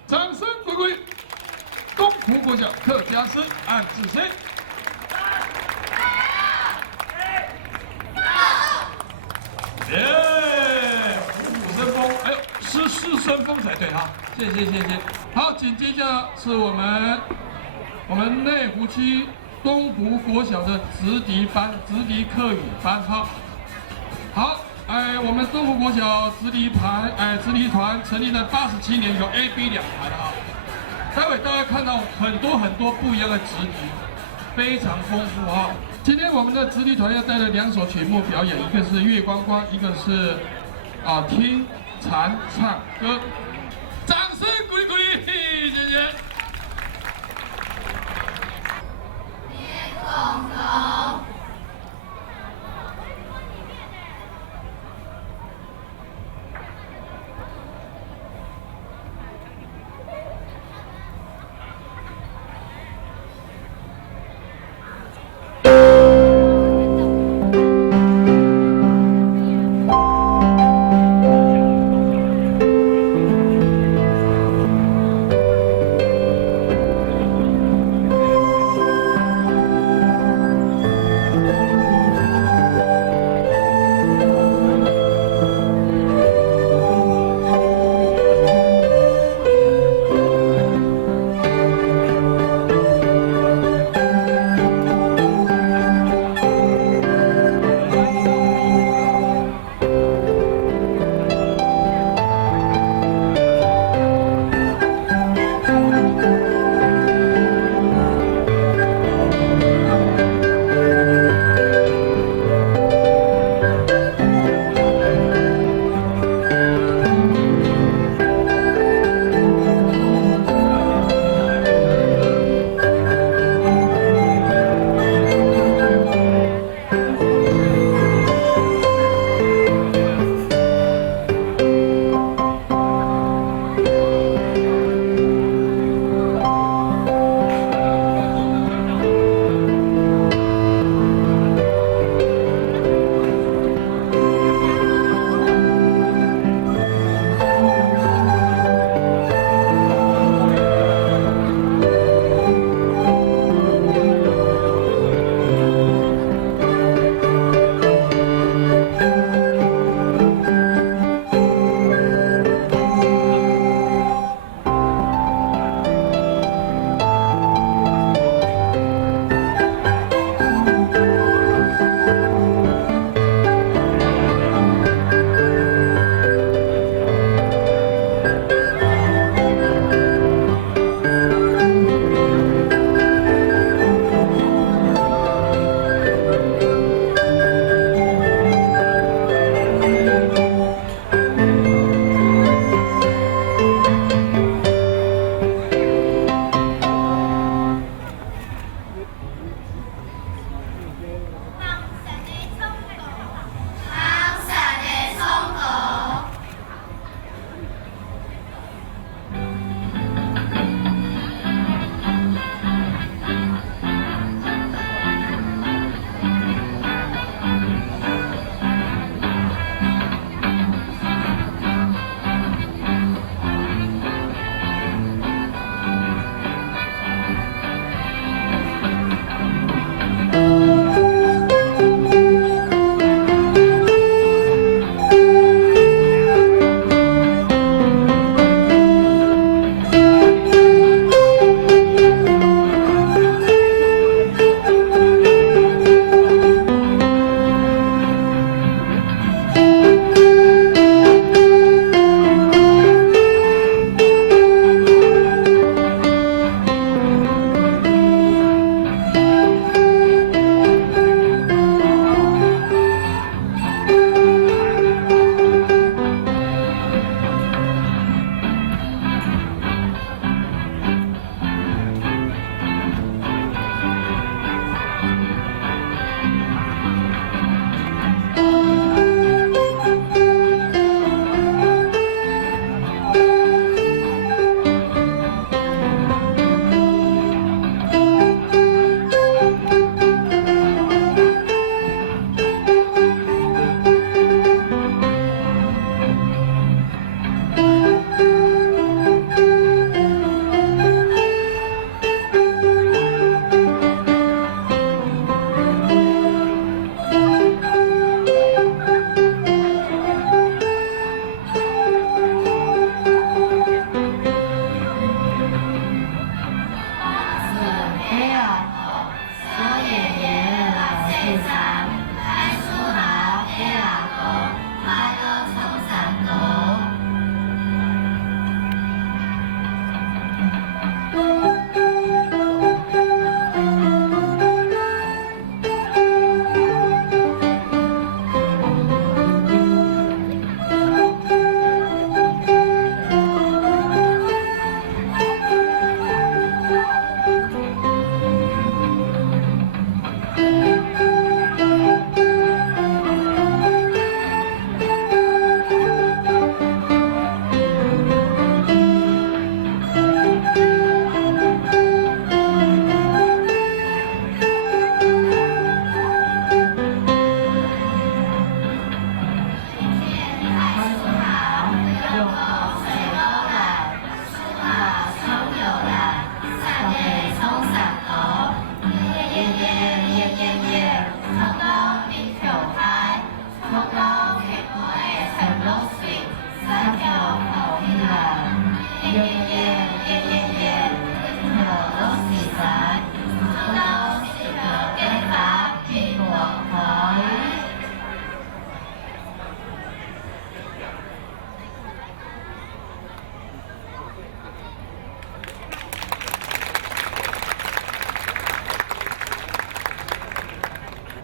掌声鼓励！东湖国小客家师按自 C。耶，虎虎生风，哎呦，狮狮生风才对哈，谢谢谢谢。好，紧接着是我们内湖区东湖国小的直笛客语班哈。好，我们东湖国小直笛团成立了87年，有 A、B 两团啊。待会大家看到很多不一样的直笛，非常丰富啊。今天我们的直笛团要带来2首曲目表演，一个是《月光光》，一个是听蝉唱歌。掌声鼓励鼓励，谢谢。月光光。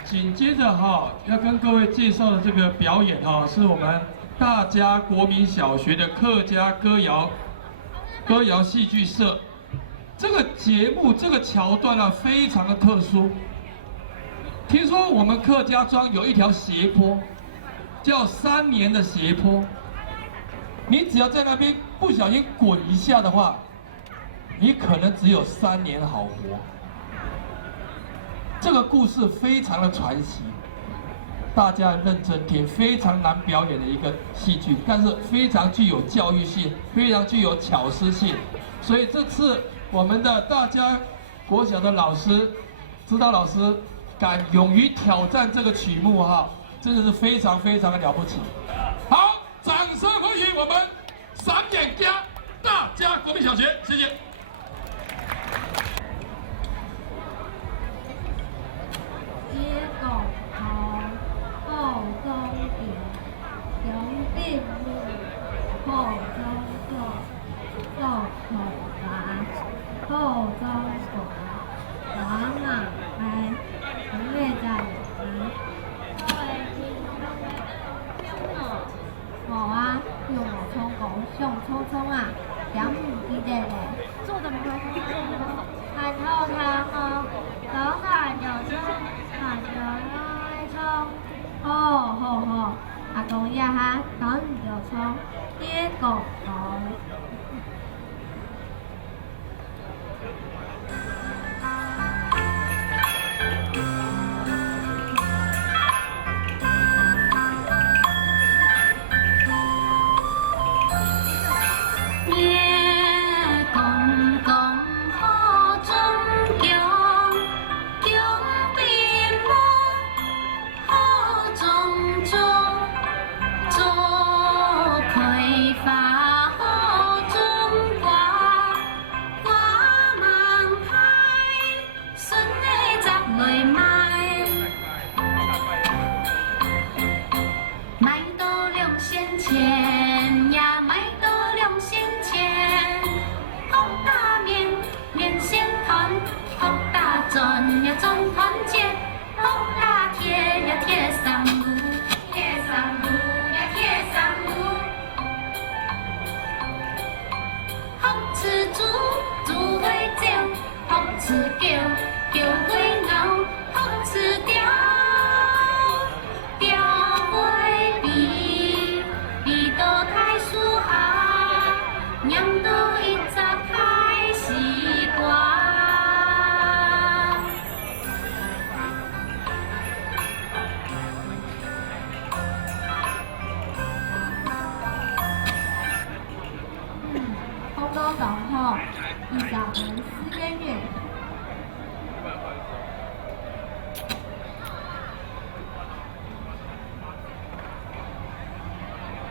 紧接着要跟各位介绍的这个表演是我们大家国民小学的客家歌谣戏剧社。这个节目这个桥段非常的特殊。听说我们客家庄有一条斜坡，叫3年的斜坡。你只要在那边不小心滚一下的话，你可能只有3年好活。这个故事非常的传奇，大家认真听，非常难表演的一个戏剧，但是非常具有教育性，非常具有巧思性。所以这次我们的大家国小的老师、指导老师敢勇于挑战这个曲目真的是非常非常的了不起。好，掌声欢迎我们3眼家大家国民小学，谢谢。阿公呀哈，等就从一个头。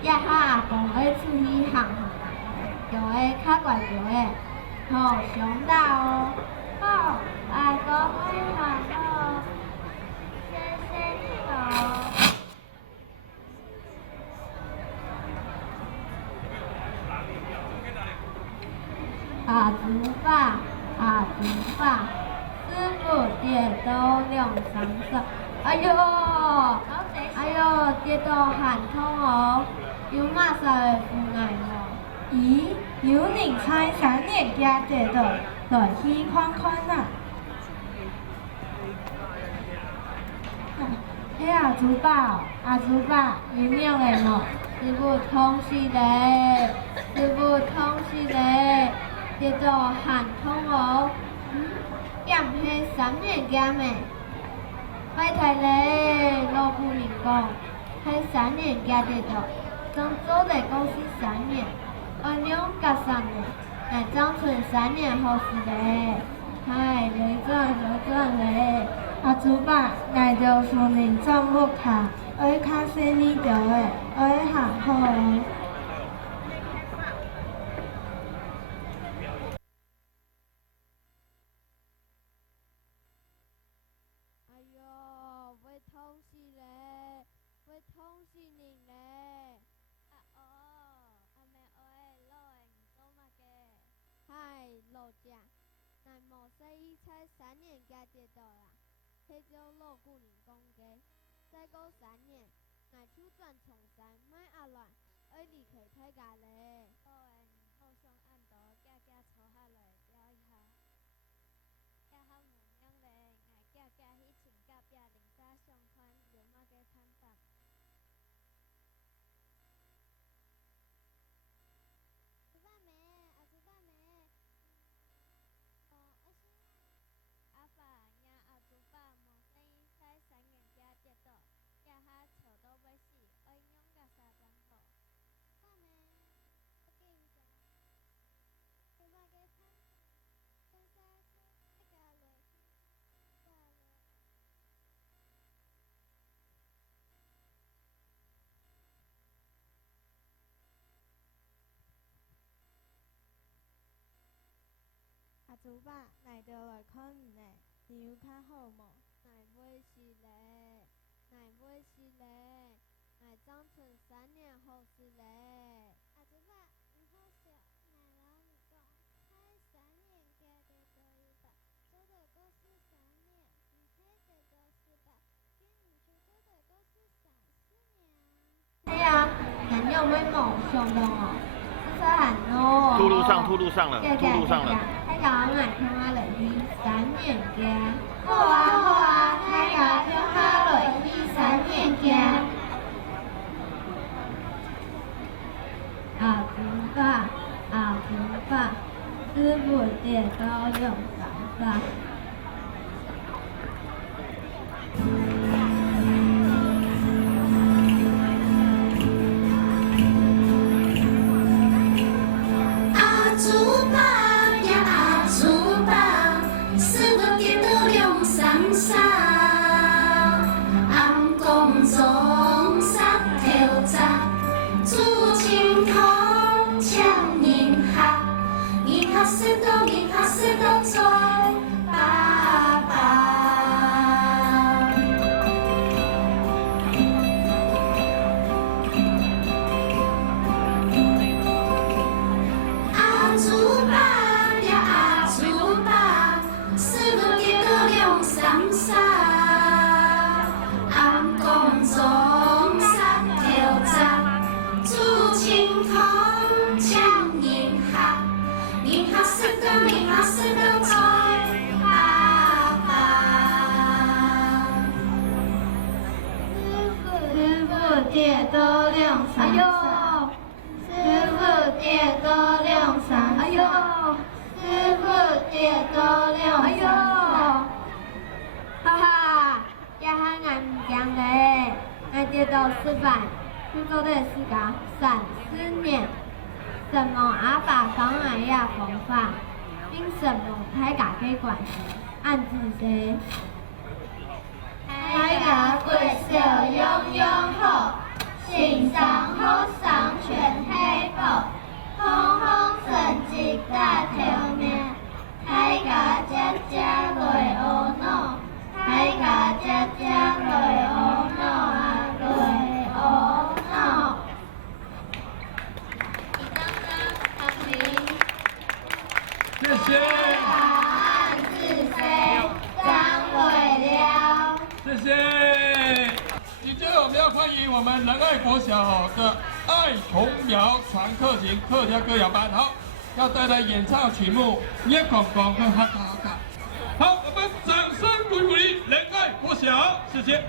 呀哈，公会出去行，就会较怪着的，好上大哦。好，阿公会行哦，谢谢你哦。阿祖爸，阿祖爸，师傅跌倒2、3次，哎呦，哎呦，跌到寒痛哦。有马上会腐烂咯。咦，有人猜3年家跌倒，来去看看啦。嘿，阿祖爸，阿祖爸，有命的么？师傅痛死嘞！师傅痛死嘞！跌到寒痛哦。也唔是3年家咩？快睇咧，老夫人讲，系3年家跌倒。从做在公司3年，按两隔3年，来长存3年好事嘞。嗨，转嘞。阿祖爸，来到3年转不卡，而卡生你着诶，而行好哦。哎呦，会痛死嘞，会痛死人嘞。嗨，老姐，乃莫说伊猜3年家跌倒啦。退休落故人讲家。再过3年，乃手转从山，莫压乱，爱离开大家咧。好诶，互相按图，寄寄撮下来聊一下。寄好模样咧，爱寄去穿甲壁零早相款，有马个产品。煮饭没？煮饭没？阿爸领阿祖爸无生意，在3元街跌倒，寄下笑到要死，爱养甲3张好。饭没？我给你讲，有马个产品，现在是大家落去，大家落。阿祖爸，来着来看你呢，你有较好无？乃袂是咧，乃袂是咧，乃长存3年后事咧。阿祖爸，唔好笑，乃老你讲，才3年加得多一百，做得过是3年，唔才得过4百，今唔就做得过是3、4年。系啊，咱有咩梦想无？吐露上了，吐露上了。太搞俺听下落去3年家。好啊，太搞听下落去3年家。阿祖爸，师傅借刀用长发。借多量3三，师傅借多量3，哎呦，师傅借多量3，哈哈，也喊俺唔讲嘞，俺借到400，就做的是个3、4年，什么阿爸讲俺呀方法，并什么太家嘅关系，俺自己。大家贵寿永永好，心上好上全黑宝，红红成绩大头面，大家家来哦喏，大家家来哦喏啊来哦喏。谢谢。答是谁？张伟了。谢谢。紧接着我们要欢迎我们仁爱国小的爱童谣传课型客家歌谣班，好，要带来演唱曲目《叶公公》和哈卡哈卡。好，我们掌声鼓励仁爱国小，谢谢。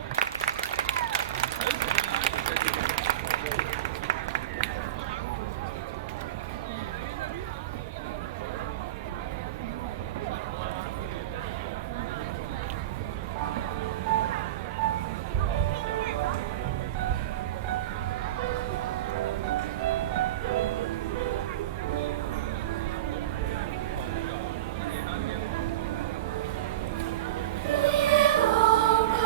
公公。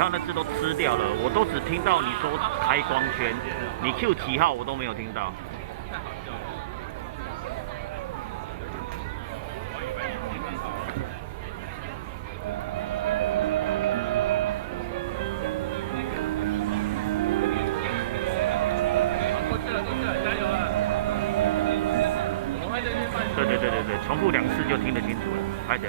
号那字都吃掉了，我都只听到你说开光圈，你 Q 几号我都没有听到。对，重复2次就听得清楚了，拍谁。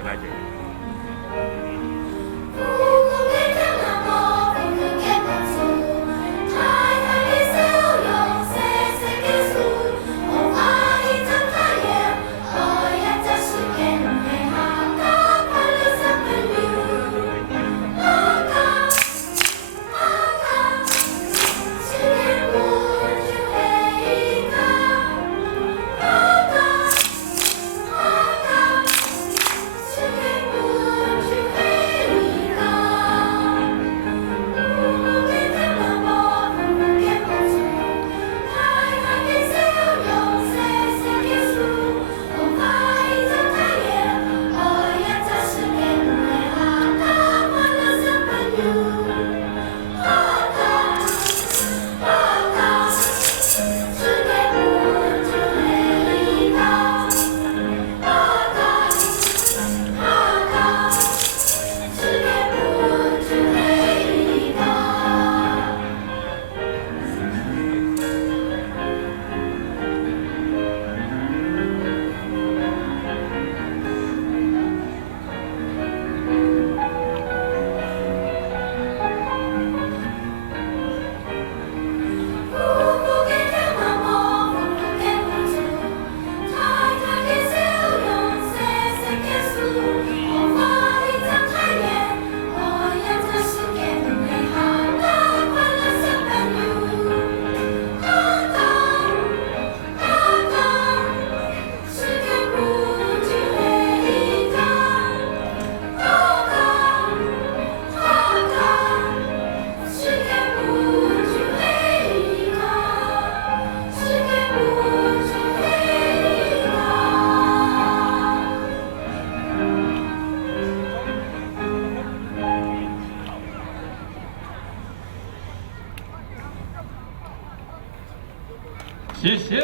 谢谢。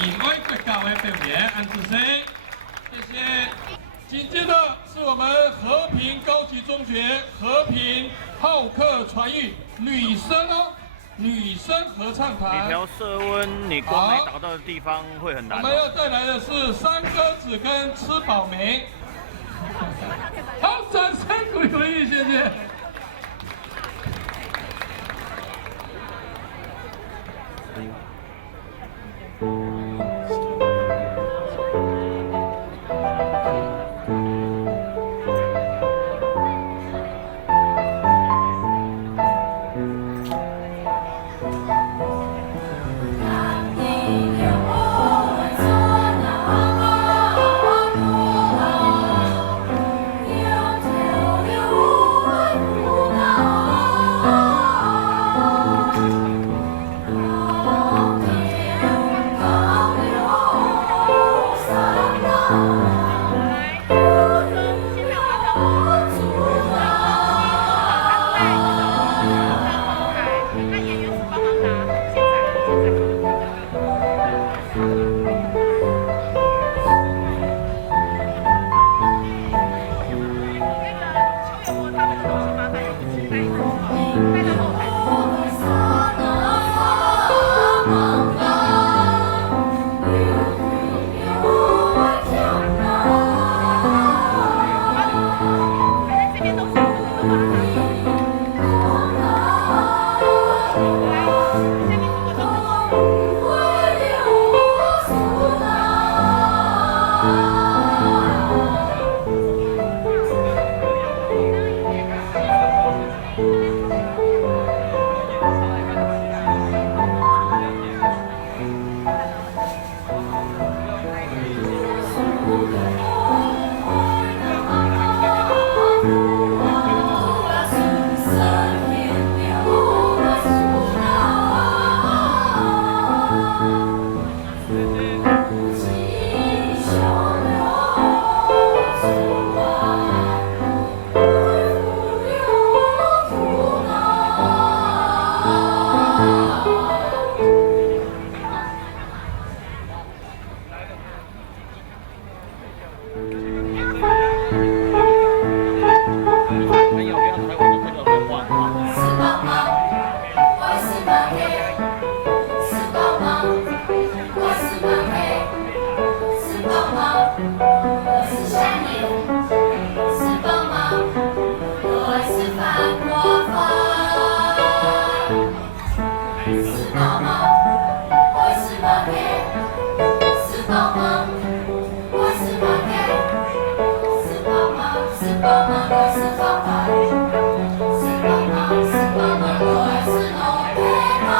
另外国家的表演，安子生，谢谢。紧接着是我们和平高级中学和平浩克传艺女生合唱团。你调色温，你光没打到的地方会很难。我们要带来的是三鸽子跟吃饱没。好，掌声鼓励，谢谢。那演员是帮忙拿。是宝宝，我是宝贝，是宝宝，我是宝贝，是宝宝，是宝宝，我是宝宝，是宝宝，是宝宝，我是老贝宝。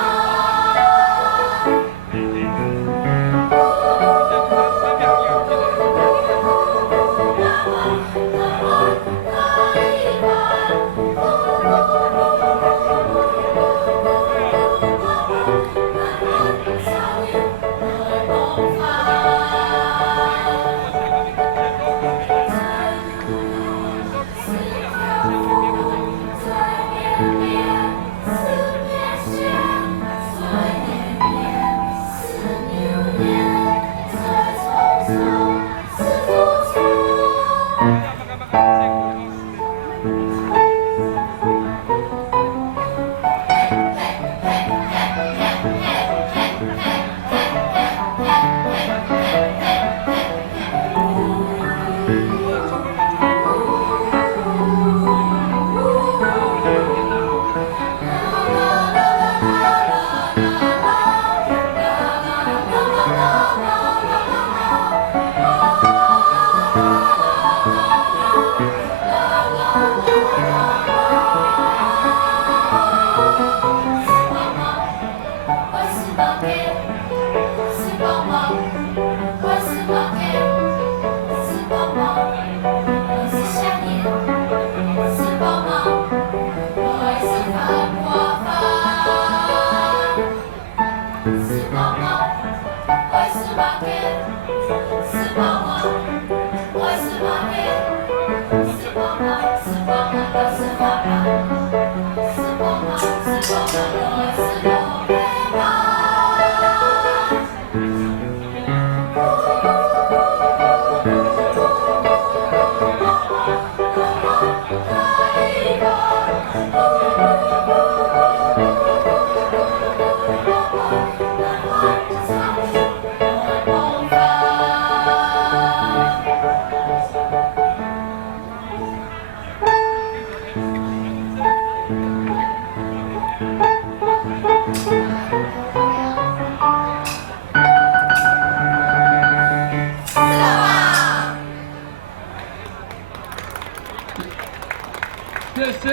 谢谢，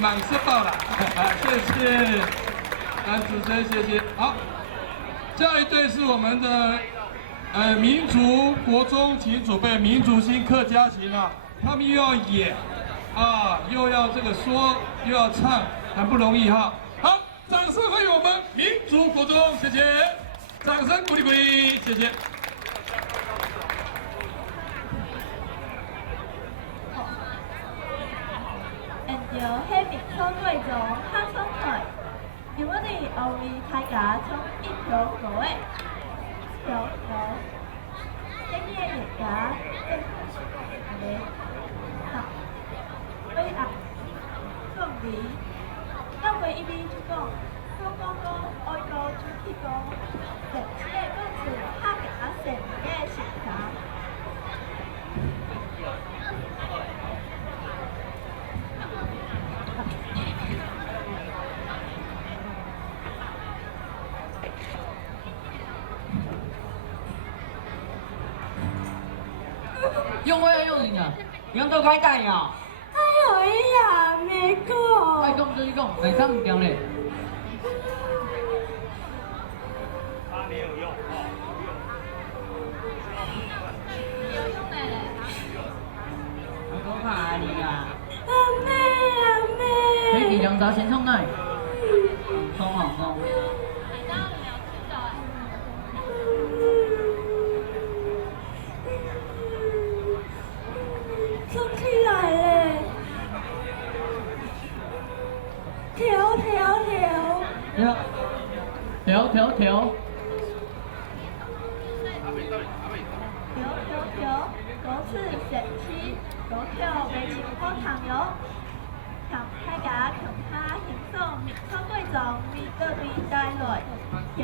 满是爆了，谢谢，主持人谢谢。好，下一队是我们的民族国中，请准备民族性客家型啊，他们又要演啊，又要这个说，又要唱，很不容易哈。好，掌声欢迎我们民族国中，谢谢，掌声鼓励鼓励，谢谢。有黑面科贵族黑松台，如果你後面大家從一條路嘅條經驗人家嘅合飛壓公里，因為呢邊出講講愛國主義講，直接講是客家成嘅成長。用我要用人啊，用到开大呀！哎呀，没讲。爱讲就是讲，内脏唔讲咧。没有用我讲下你啊。阿妹。你2早先冲来。冲啊冲！送起来嘞！调。调。嗰次食黐嗰條未切開糖油，同大家同他輕鬆滅錯對狀，滅個對帶來，調。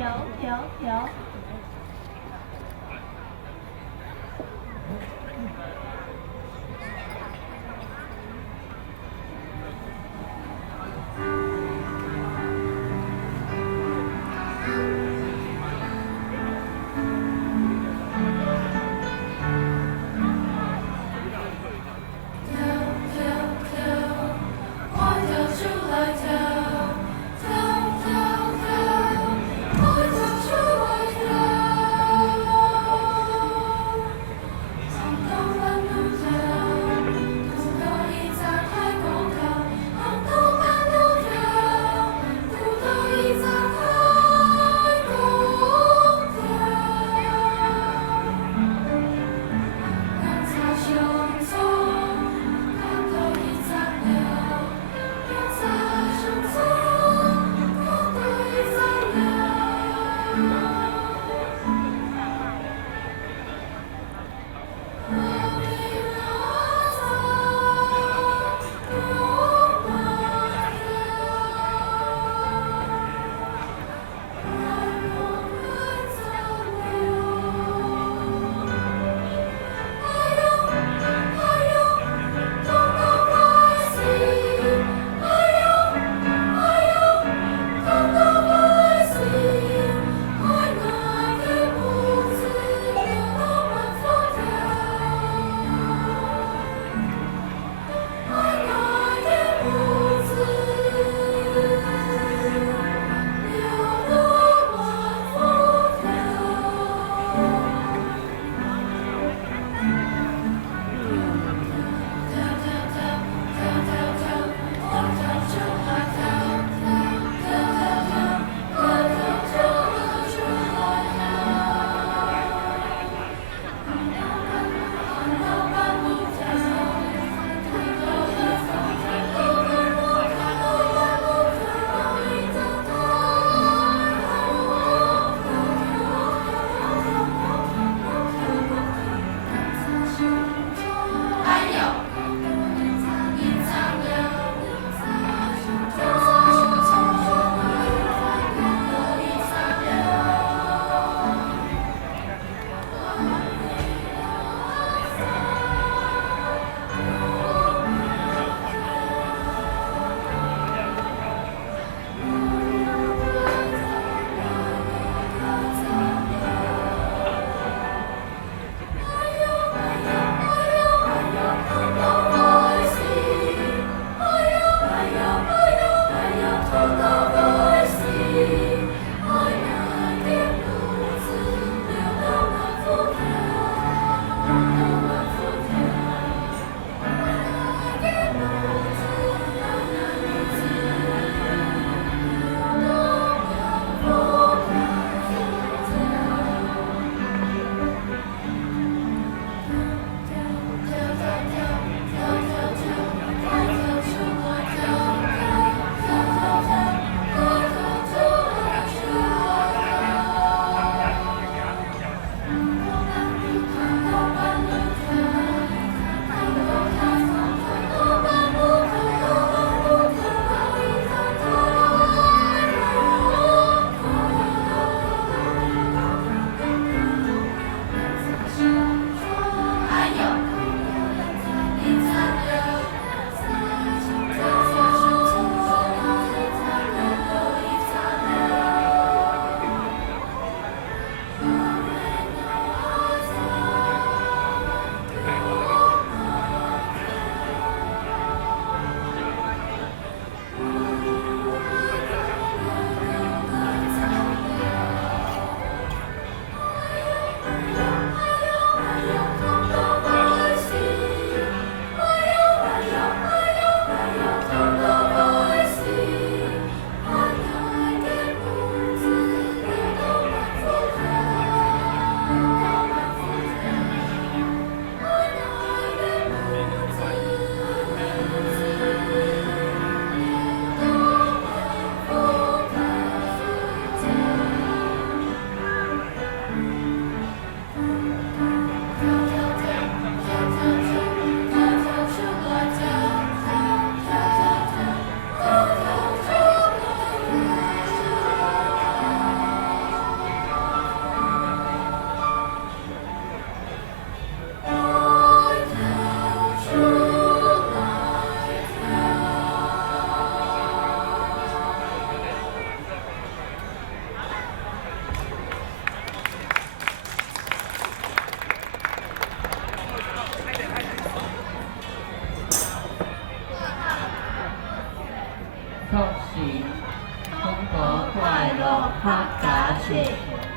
客家庆，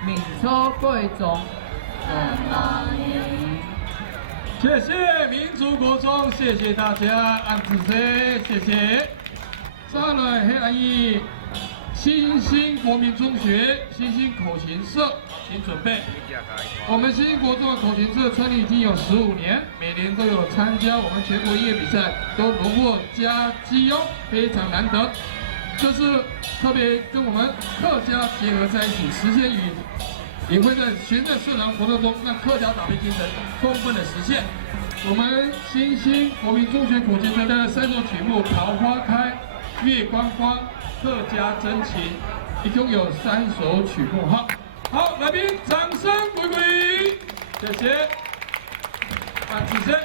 民族贵重，谢谢民族国中，谢谢大家，安子生，谢谢。再来，黑阿姨，新兴国民中学新兴口琴社，请准备。我们新兴国中的口琴社成立已经有15年，每年都有参加我们全国音乐比赛，都荣获佳绩哦，非常难得。这是特别跟我们客家结合在一起，实现也会在学在社团活动中，让客家打拼精神充分的实现。我们新兴国民中学口琴社的3首曲目《桃花开》《月光花》《客家真情》，一共有3首曲目哈。好，来宾掌声鼓励，谢谢。安子生。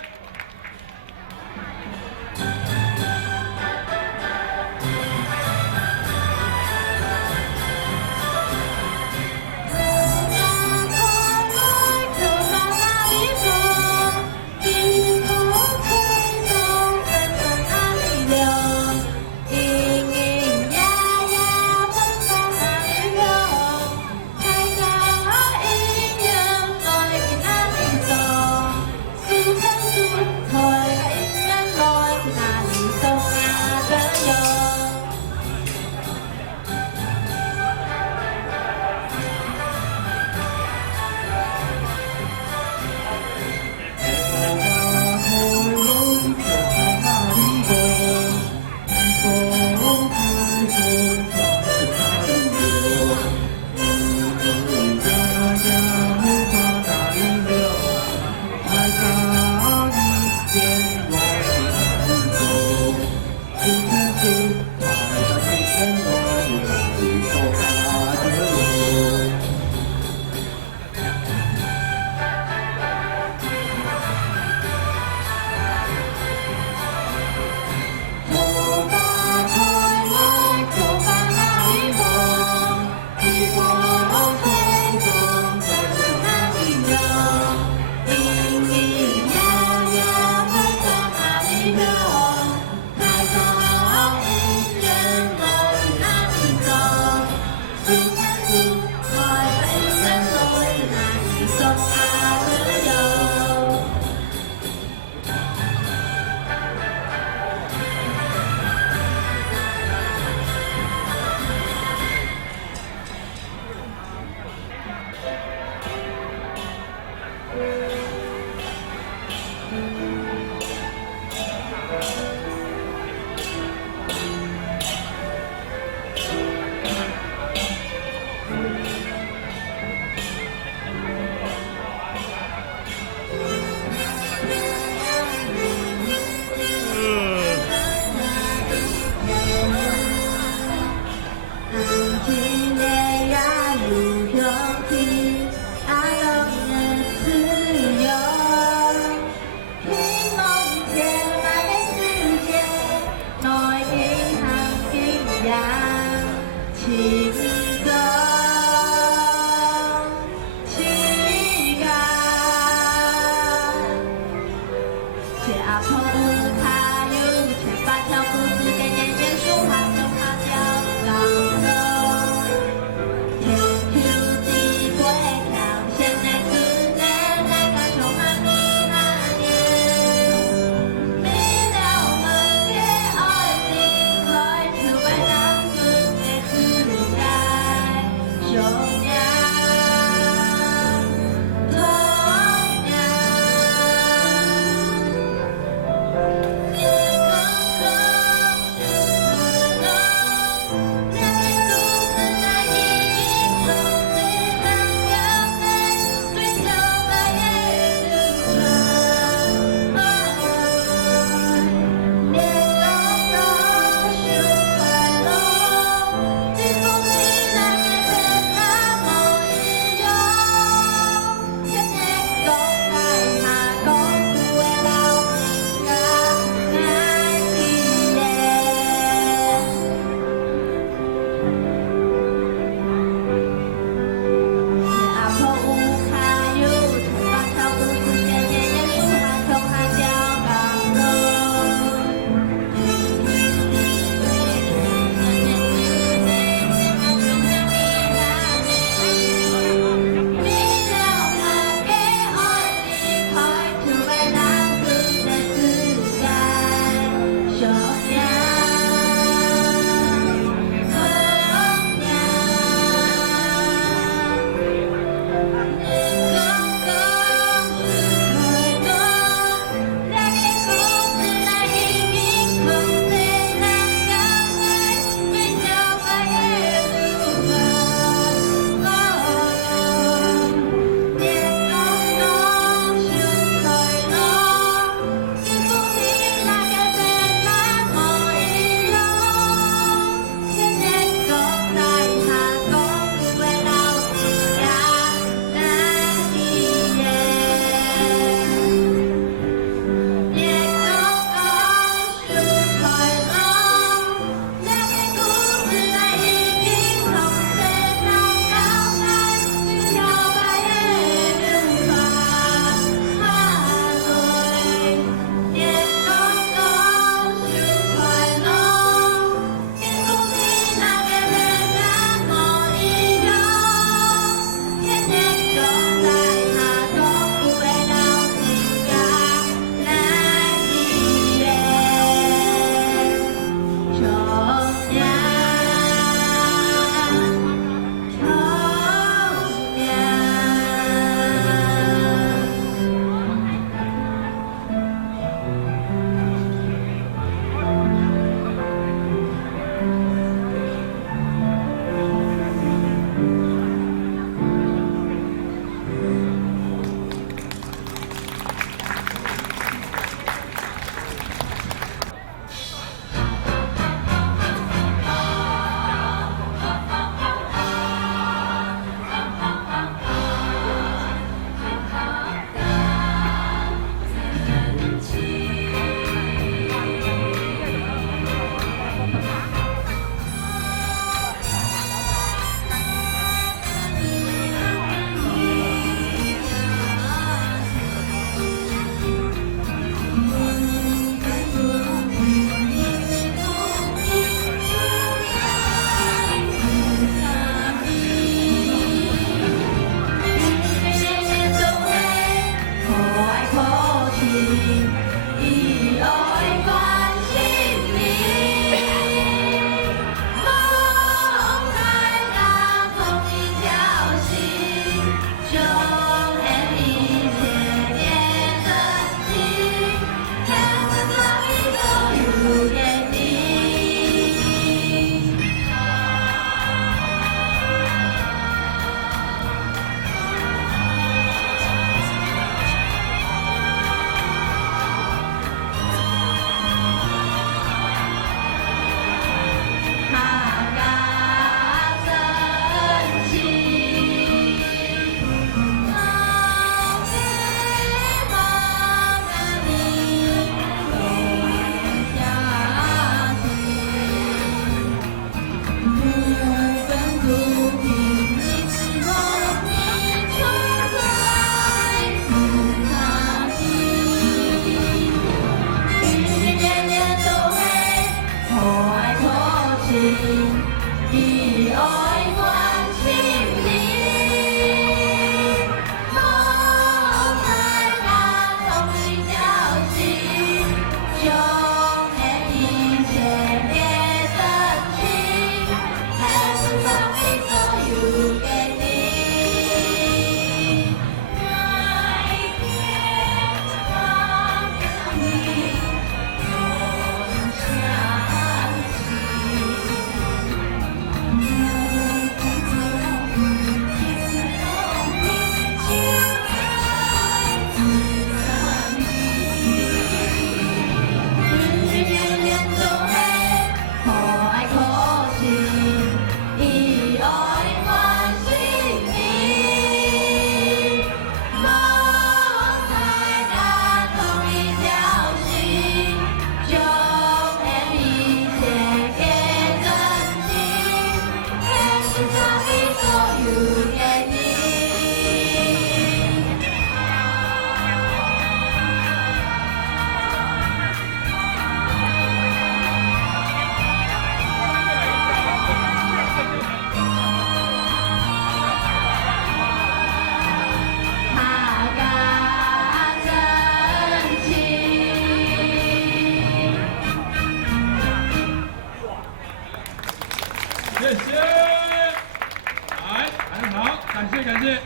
感谢感谢。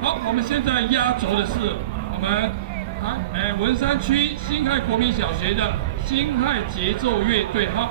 好，我们现在压轴的是我们文山区辛亥国民小学的辛亥节奏乐队。好。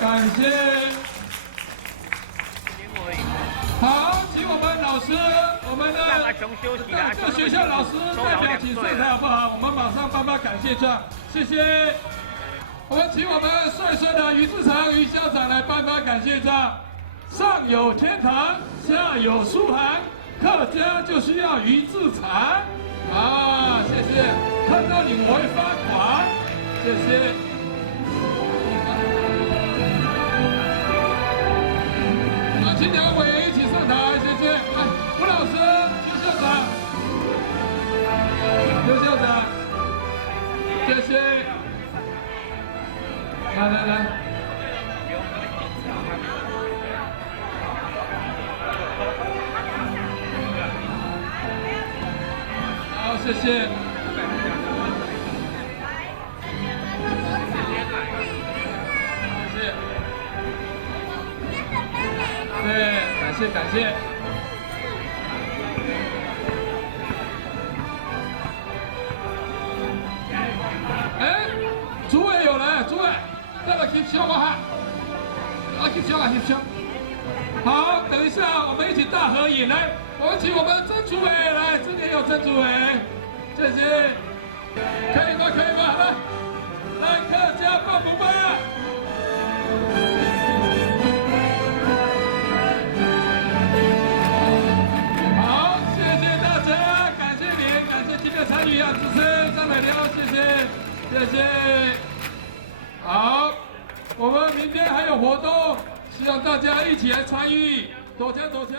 感谢。好，请我们老师，我们的各学校老师代表请上台好不好？我们马上颁发感谢状，谢谢。我们请我们帅帅的于志成于校长来颁发感谢状。上有天堂，下有书涵，客家就需要于志成。啊，谢谢。看到你我会发狂，谢谢。请两位一起上台，谢谢。来，吴老师、邱校长、刘校长，谢谢。来来来。好，谢谢。对，感谢。哎，主委有来，主委，那个翕相我哈，翕相。好，等一下我们一起大合影来，我们请我们曾主委来，这里有曾主委，谢谢。可以吗？来，客家棒不棒？力量支撑，张美玲，谢谢，谢谢。好，我们明天还有活动，希望大家一起来参与，走枪走枪。